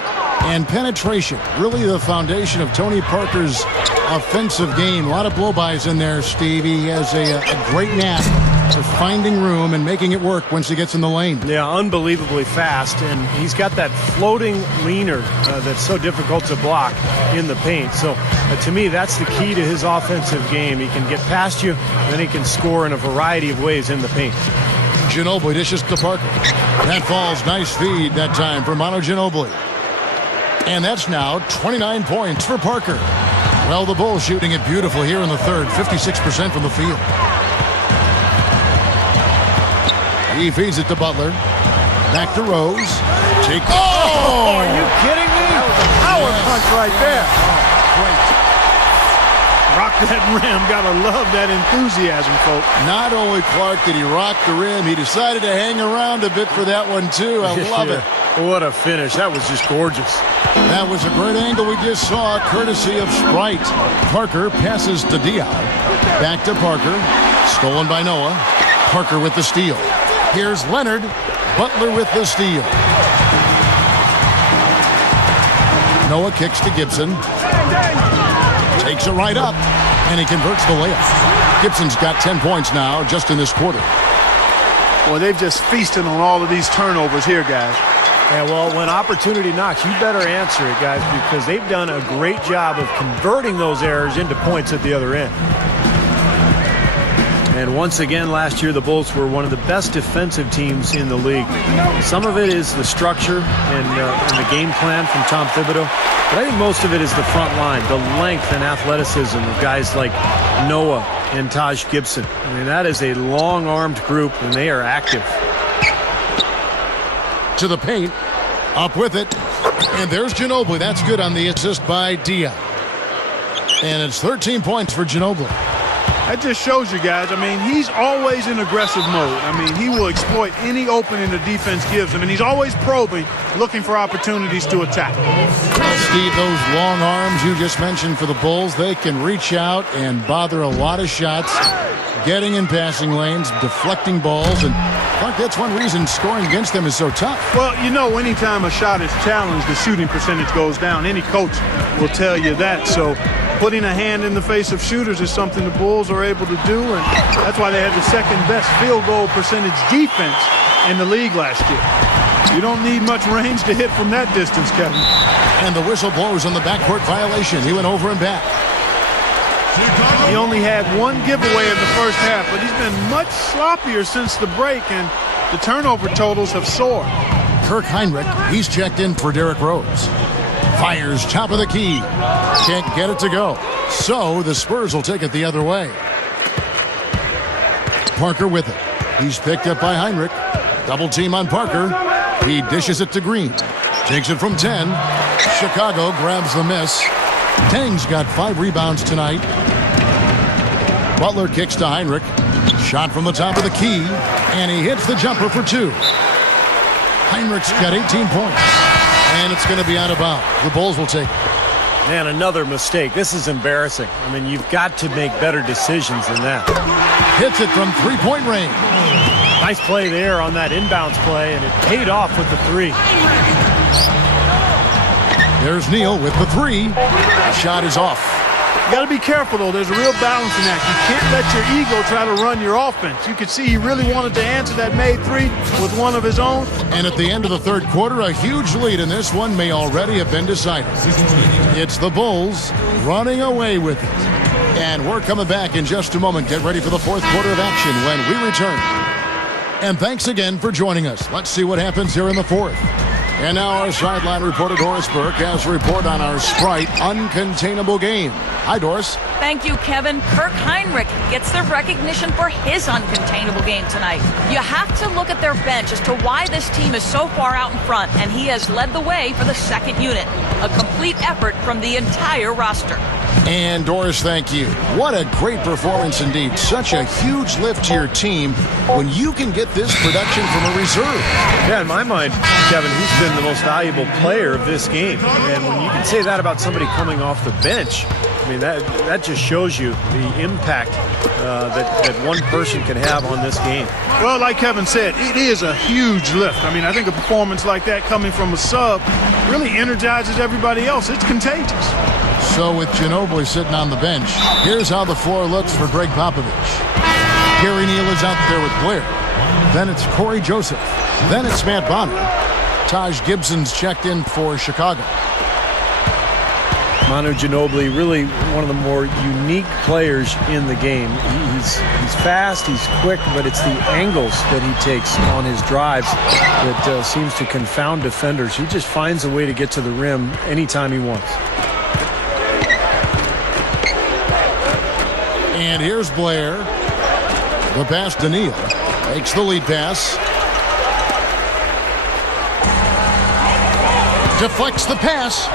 And penetration, really the foundation of Tony Parker's offensive game. A lot of blow-bys in there, Steve. He has a great knack for finding room and making it work once he gets in the lane. Yeah, unbelievably fast. And he's got that floating leaner that's so difficult to block in the paint. So, to me, that's the key to his offensive game. He can get past you, then he can score in a variety of ways in the paint. Ginobili dishes to Parker. That falls. Nice feed that time for Manu Ginobili. And that's now 29 points for Parker. Well, the Bulls shooting it beautiful here in the third, 56% from the field. He feeds it to Butler. Back to Rose. Oh, are you kidding me? That was a power punch right there. Great. Rock that rim. Gotta love that enthusiasm, folks. Not only, Clark, did he rock the rim, he decided to hang around a bit for that one, too. I love it. What a finish. That was just gorgeous. That was a great angle we just saw, courtesy of Sprite. Parker passes to Diop. Back to Parker. Stolen by Noah. Parker with the steal. Here's Leonard. Butler with the steal. Noah kicks to Gibson. Takes it right up, and he converts the layup. Gibson's got 10 points now just in this quarter. Well, they've just feasted on all of these turnovers here, guys. Yeah, well, when opportunity knocks, you better answer it, guys, because they've done a great job of converting those errors into points at the other end. And once again, last year, the Bulls were one of the best defensive teams in the league. Some of it is the structure and the game plan from Tom Thibodeau. But I think most of it is the front line, the length and athleticism of guys like Noah and Taj Gibson. I mean, that is a long-armed group, and they are active. To the paint, up with it, and there's Ginobili. That's good on the assist by Dia. And it's 13 points for Ginobili. That just shows you guys, I mean, he's always in aggressive mode. I mean, he will exploit any opening the defense gives him, and he's always probing, looking for opportunities to attack. Steve, those long arms you just mentioned for the Bulls, they can reach out and bother a lot of shots, getting in passing lanes, deflecting balls, and that's one reason scoring against them is so tough. Well, you know, anytime a shot is challenged, the shooting percentage goes down. Any coach will tell you that. So putting a hand in the face of shooters is something the Bulls are able to do, and that's why they had the second best field goal percentage defense in the league last year. You don't need much range to hit from that distance, Kevin. And the whistle blows on the backcourt violation. He went over and back. He only had one giveaway in the first half, but he's been much sloppier since the break, and the turnover totals have soared. Kirk Heinrich, he's checked in for Derrick Rose. Fires top of the key. Can't get it to go. So the Spurs will take it the other way. Parker with it. He's picked up by Heinrich. Double team on Parker. He dishes it to Green. Takes it from 10. Chicago grabs the miss. Tang's got 5 rebounds tonight. Butler kicks to Heinrich. Shot from the top of the key. And he hits the jumper for 2. Heinrich's got 18 points. And it's going to be out of bounds. The Bulls will take it. Man, another mistake. This is embarrassing. I mean, you've got to make better decisions than that. Hits it from three-point range. Nice play there on that inbounds play, and it paid off with the 3. There's Neal with the 3. The shot is off. You got to be careful, though. There's a real balancing act. You can't let your ego try to run your offense. You could see he really wanted to answer that made 3 with one of his own. And at the end of the third quarter, a huge lead in this one may already have been decided. It's the Bulls running away with it. And we're coming back in just a moment. Get ready for the fourth quarter of action when we return. And thanks again for joining us. Let's see what happens here in the fourth. And now our sideline reporter, Doris Burke, has a report on our Sprite uncontainable game. Hi, Doris. Thank you, Kevin. Kirk Heinrich gets the recognition for his uncontainable game tonight. You have to look at their bench as to why this team is so far out in front, and he has led the way for the second unit. A complete effort from the entire roster. And Doris, thank you. What a great performance indeed. Such a huge lift to your team when you can get this production from a reserve. Yeah, in my mind, Kevin, he's been the most valuable player of this game. And when you can say that about somebody coming off the bench, I mean, that just shows you the impact that one person can have on this game. Well, like Kevin said, it is a huge lift. I mean, I think a performance like that coming from a sub really energizes everybody else. It's contagious. So with Ginobili sitting on the bench, here's how the floor looks for Greg Popovich. Gary Neal is out there with Blair. Then it's Corey Joseph. Then it's Matt Bonner. Taj Gibson's checked in for Chicago. Manu Ginobili, really one of the more unique players in the game. He's fast, he's quick, but it's the angles that he takes on his drives that seems to confound defenders. He just finds a way to get to the rim anytime he wants. And here's Blair. The pass to Neal. Makes the lead pass. Deflects the pass.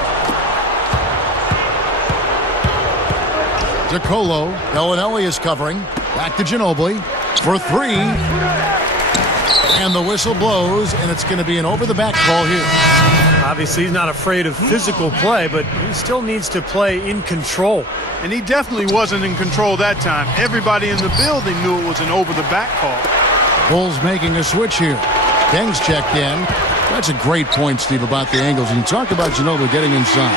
DeColo. Bellinelli is covering. Back to Ginobili for 3. And the whistle blows, and it's going to be an over-the-back call here. Obviously, he's not afraid of physical play, but he still needs to play in control. And he definitely wasn't in control that time. Everybody in the building knew it was an over-the-back call. Bulls making a switch here. Tang's checked in. That's a great point, Steve, about the angles. And you talk about Jamel getting inside.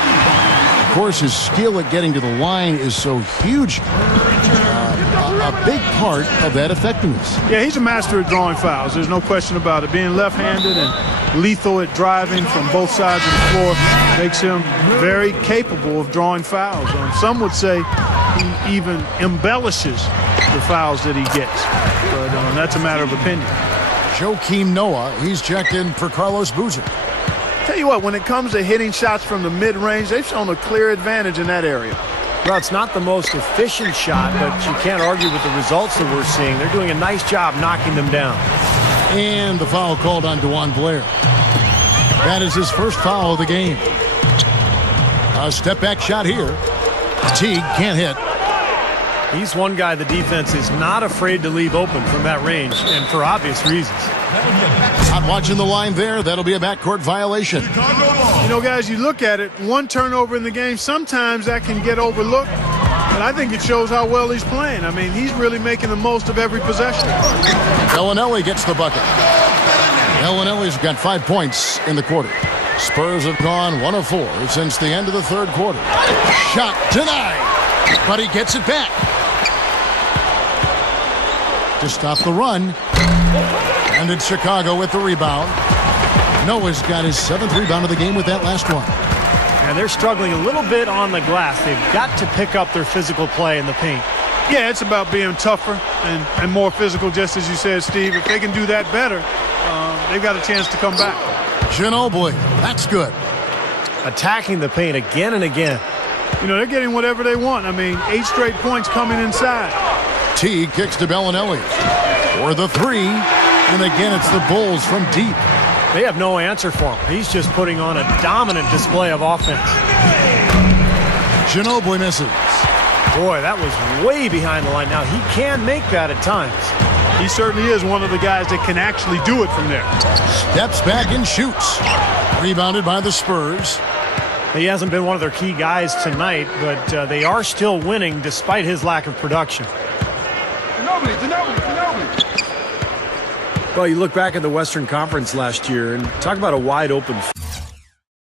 Of course, his skill at getting to the line is so huge. A big part of that effectiveness. Yeah, he's a master at drawing fouls. There's no question about it. Being left-handed and lethal at driving from both sides of the floor makes him very capable of drawing fouls. Some would say he even embellishes the fouls that he gets. But that's a matter of opinion. Joakim Noah, he's checked in for Carlos Boozer. Tell you what, when it comes to hitting shots from the mid-range, they've shown a clear advantage in that area. Well, it's not the most efficient shot, but you can't argue with the results that we're seeing. They're doing a nice job knocking them down. And the foul called on DeJuan Blair. That is his first foul of the game. A step-back shot here. Teague can't hit. He's one guy the defense is not afraid to leave open from that range, and for obvious reasons. Not watching the line there. That'll be a backcourt violation. You know, guys, you look at it, one turnover in the game, sometimes that can get overlooked. And I think it shows how well he's playing. I mean, he's really making the most of every possession. Bellinelli gets the bucket. Bellinelli's got 5 points in the quarter. Spurs have gone 1 of 4 since the end of the third quarter. Shot denied, but he gets it back. To stop the run. And it's Chicago with the rebound. Noah's got his 7th rebound of the game with that last one. And they're struggling a little bit on the glass. They've got to pick up their physical play in the paint. Yeah, it's about being tougher and more physical, just as you said, Steve. If they can do that better, they've got a chance to come back. Ginobili, that's good. Attacking the paint again and again. You know, they're getting whatever they want. I mean, 8 straight points coming inside. Teague kicks to Bellinelli for the 3. And again, it's the Bulls from deep. They have no answer for him. He's just putting on a dominant display of offense. Ginobili misses. Boy, that was way behind the line. Now, he can make that at times. He certainly is one of the guys that can actually do it from there. Steps back and shoots. Rebounded by the Spurs. He hasn't been one of their key guys tonight, but they are still winning despite his lack of production. Well, you look back at the Western Conference last year and talk about a wide-open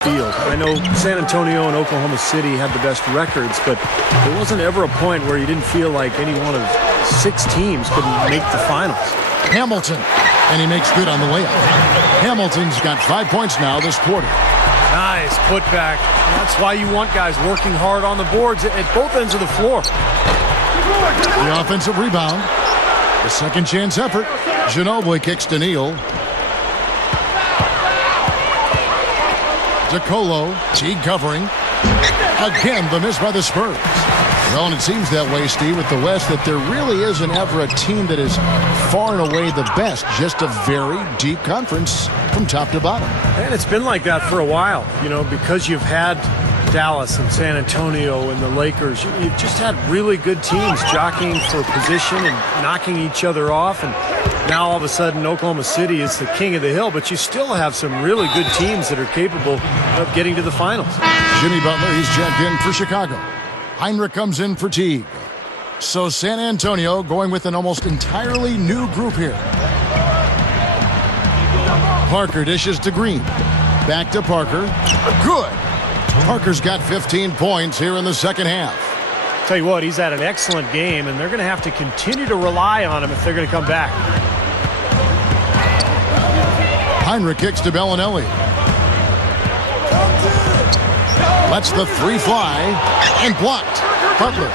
field. I know San Antonio and Oklahoma City had the best records, but there wasn't ever a point where you didn't feel like any one of 6 teams could make the finals. Hamilton, and he makes good on the layup. Hamilton's got 5 points now this quarter. Nice putback. That's why you want guys working hard on the boards at both ends of the floor. The offensive rebound. The second chance effort. Ginobili kicks to Neal. DeColo, Teague covering. Again, the miss by the Spurs. Well, and it seems that way, Steve, with the West, that there really isn't ever a team that is far and away the best. Just a very deep conference from top to bottom. And it's been like that for a while, you know, because you've had Dallas and San Antonio and the Lakers. You've just had really good teams jockeying for position and knocking each other off. And now all of a sudden Oklahoma City is the king of the hill, but you still have some really good teams that are capable of getting to the finals. Jimmy Butler, he's checked in for Chicago. Heinrich comes in for Teague. So San Antonio going with an almost entirely new group here. Parker dishes to Green. Back to Parker. Good. Parker's got 15 points here in the second half. Tell you what, he's had an excellent game, and they're going to have to continue to rely on him if they're going to come back. Heinrich kicks to Bellinelli. Lets the 3 fly and blocked. Butler.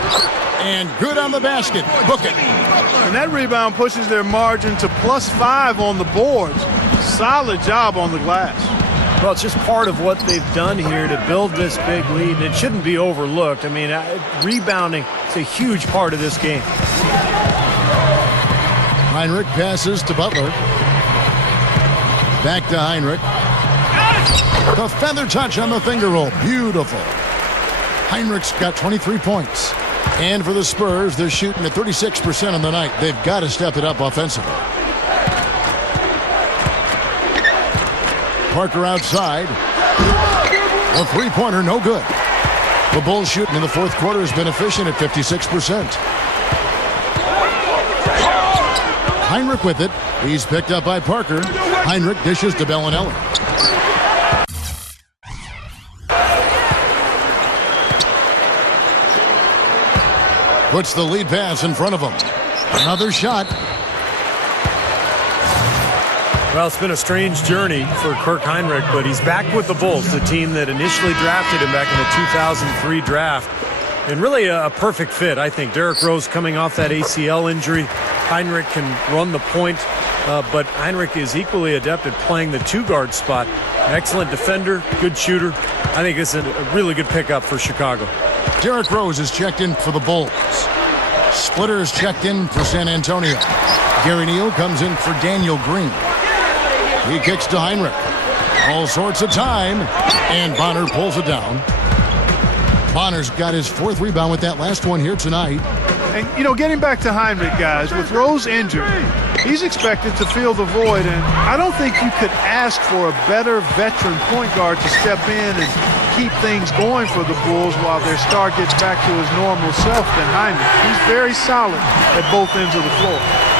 And good on the basket. Book it. And that rebound pushes their margin to +5 on the boards. Solid job on the glass. Well, it's just part of what they've done here to build this big lead, and it shouldn't be overlooked. I mean, rebounding is a huge part of this game. Heinrich passes to Butler. Back to Heinrich. The feather touch on the finger roll. Beautiful. Heinrich's got 23 points. And for the Spurs, they're shooting at 36% on the night. They've got to step it up offensively. Parker outside. A 3-pointer, no good. The Bulls shooting in the fourth quarter has been efficient at 56%. Heinrich with it. He's picked up by Parker. Heinrich dishes to Bellinelli. Puts the lead pass in front of him. Another shot. Well, it's been a strange journey for Kirk Heinrich, but he's back with the Bulls, the team that initially drafted him back in the 2003 draft. And really a perfect fit, I think. Derrick Rose coming off that ACL injury. Heinrich can run the point, but Heinrich is equally adept at playing the two-guard spot. Excellent defender, good shooter. I think it's a really good pickup for Chicago. Derrick Rose is checked in for the Bulls. Splitter is checked in for San Antonio. Gary Neal comes in for Daniel Green. He kicks to Heinrich. All sorts of time. And Bonner pulls it down. Bonner's got his 4th rebound with that last one here tonight. And, you know, getting back to Heinrich, guys, with Rose injured, he's expected to fill the void. And I don't think you could ask for a better veteran point guard to step in and keep things going for the Bulls while their star gets back to his normal self than Heinrich. He's very solid at both ends of the floor.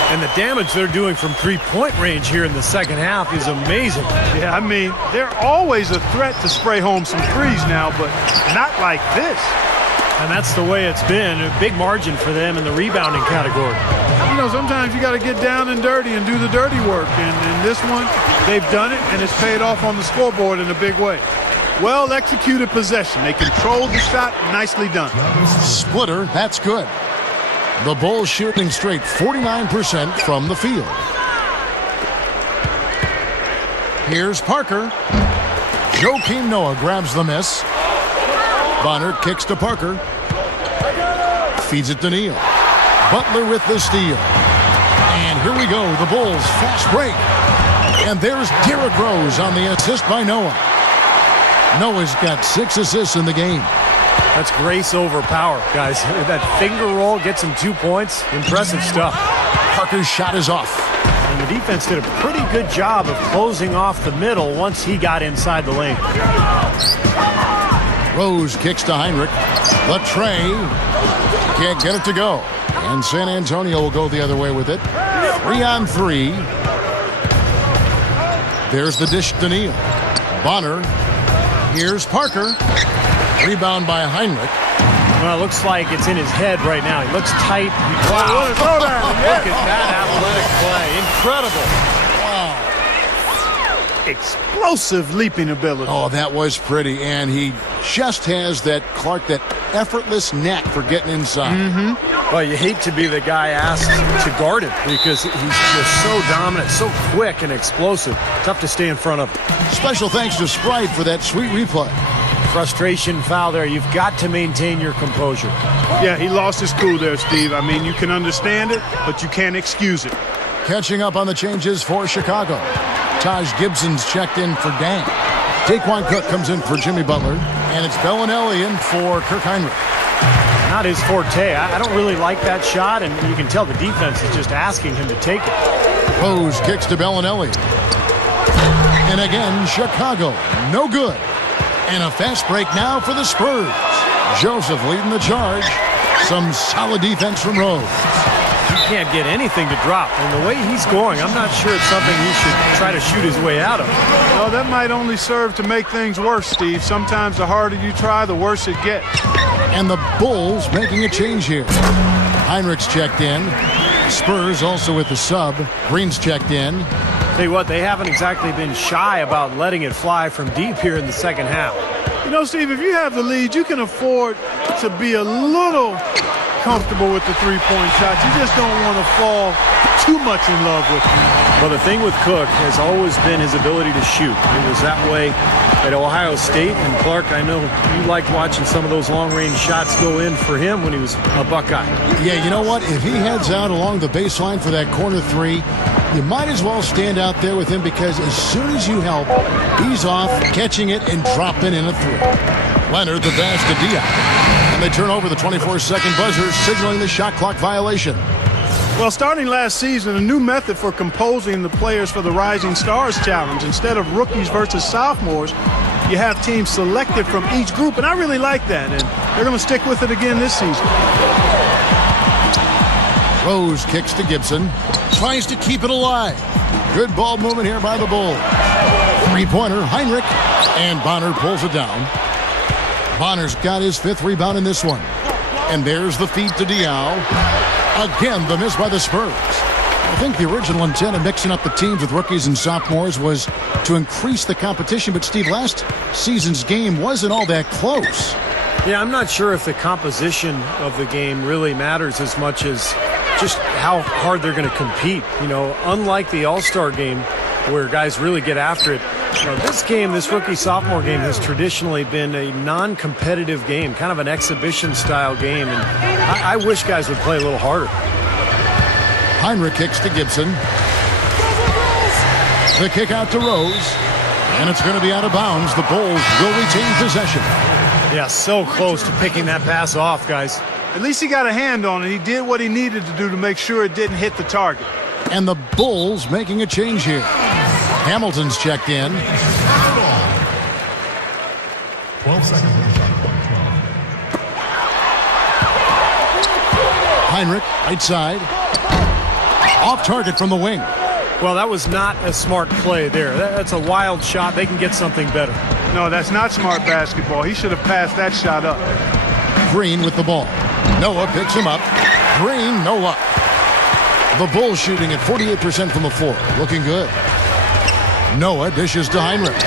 And the damage they're doing from three-point range here in the second half is amazing. Yeah, I mean, they're always a threat to spray home some threes now, but not like this. And that's the way it's been. A big margin for them in the rebounding category. You know, sometimes you got to get down and dirty and do the dirty work. And in this one, they've done it, and it's paid off on the scoreboard in a big way. Well-executed possession. They controlled the shot. Nicely done. Splitter, that's good. The Bulls shooting straight 49% from the field. Here's Parker. Joakim Noah grabs the miss. Bonner kicks to Parker. Feeds it to Neal. Butler with the steal. And here we go, the Bulls fast break. And there's Derrick Rose on the assist by Noah. Noah's got 6 assists in the game. That's grace over power, guys. That finger roll gets him 2 points. Impressive stuff. Parker's shot is off. And the defense did a pretty good job of closing off the middle once he got inside the lane. Rose kicks to Heinrich. The tray. Can't get it to go. And San Antonio will go the other way with it. 3-on-3. There's the dish to Neal. Bonner. Here's Parker. Rebound by Heinrich. Well, it looks like it's in his head right now. He looks tight. Wow. Look at that athletic play. Incredible. Wow. Explosive leaping ability. Oh, that was pretty. And he just has that effortless knack for getting inside. Well, you hate to be the guy asked to guard him because he's just so dominant, so quick and explosive. Tough to stay in front of him. Special thanks to Sprite for that sweet replay. Frustration foul there. You've got to maintain your composure. Yeah, he lost his cool there, Steve. I mean, you can understand it, but you can't excuse it. Catching up on the changes for Chicago. Taj Gibson's checked in for Dan. Daquan Cook comes in for Jimmy Butler. And it's Bellinelli in for Kirk Heinrich. Not his forte. I don't really like that shot, and you can tell the defense is just asking him to take it. Rose kicks to Bellinelli. And again, Chicago. No good. And a fast break now for the Spurs. Joseph leading the charge. Some solid defense from Rose. He can't get anything to drop. And the way he's going, I'm not sure it's something he should try to shoot his way out of. Well, that might only serve to make things worse, Steve. Sometimes the harder you try, the worse it gets. And the Bulls making a change here. Heinrich's checked in. Spurs also with the sub. Green's checked in. Tell you what, they haven't exactly been shy about letting it fly from deep here in the second half. You know, Steve, if you have the lead, you can afford to be a little comfortable with the three-point shots. You just don't want to fall too much in love with them. Well, the thing with Cook has always been his ability to shoot. It was that way at Ohio State. And Clark, I know you liked watching some of those long-range shots go in for him when he was a Buckeye. Yeah, you know what? If he heads out along the baseline for that corner three, you might as well stand out there with him because as soon as you help, he's off, catching it and dropping in a three. Leonard, the pass to Diop. And they turn over the 24-second buzzer, signaling the shot clock violation. Well, starting last season, a new method for composing the players for the Rising Stars Challenge. Instead of rookies versus sophomores, you have teams selected from each group, and I really like that, and they're going to stick with it again this season. Rose kicks to Gibson, tries to keep it alive. Good ball movement here by the Bulls. Three-pointer, Heinrich, and Bonner pulls it down. Bonner's got his fifth rebound in this one. And there's the feed to Diao. Again, the miss by the Spurs. I think the original intent of mixing up the teams with rookies and sophomores was to increase the competition, but Steve, last season's game wasn't all that close. Yeah, I'm not sure if the composition of the game really matters as much as just how hard they're going to compete. You know, unlike the All-Star game where guys really get after it, you know, this game, this rookie-sophomore game, has traditionally been a non-competitive game, kind of an exhibition-style game, and I wish guys would play a little harder. Heinrich kicks to Gibson. The kick out to Rose, and it's going to be out of bounds. The Bulls will retain possession. Yeah, so close to picking that pass off, guys. At least he got a hand on it. He did what he needed to do to make sure it didn't hit the target. And the Bulls making a change here. Hamilton's checked in. 12 seconds. Heinrich, right side. Off target from the wing. Well, that was not a smart play there. That's a wild shot. They can get something better. No, that's not smart basketball. He should have passed that shot up. Green with the ball. Noah picks him up. Green, no luck. The Bulls shooting at 48% from the floor. Looking good. Noah dishes to Heinrich.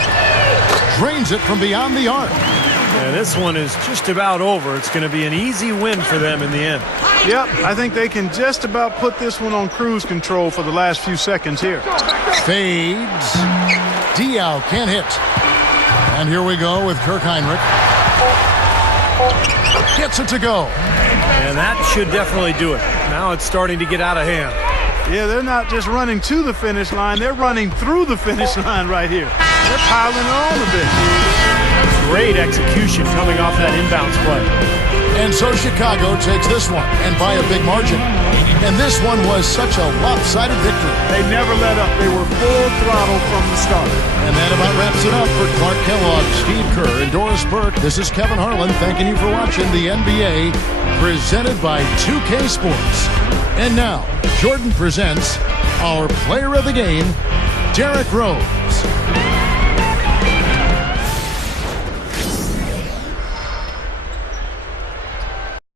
Drains it from beyond the arc. Yeah, this one is just about over. It's going to be an easy win for them in the end. Yep, I think they can just about put this one on cruise control for the last few seconds here. Fades. Diao can't hit. And here we go with Kirk Heinrich. Gets it to go. And that should definitely do it. Now it's starting to get out of hand. Yeah, they're not just running to the finish line. They're running through the finish line right here. They're piling on a bit. Great execution coming off that inbounds play. And so Chicago takes this one, and by a big margin. And this one was such a lopsided victory. They never let up. They were full throttle from the start. And that about wraps it up for Clark Kellogg, Steve Kerr, and Doris Burke. This is Kevin Harlan thanking you for watching the NBA presented by 2K Sports. And now, Jordan presents our player of the game, Derrick Rose.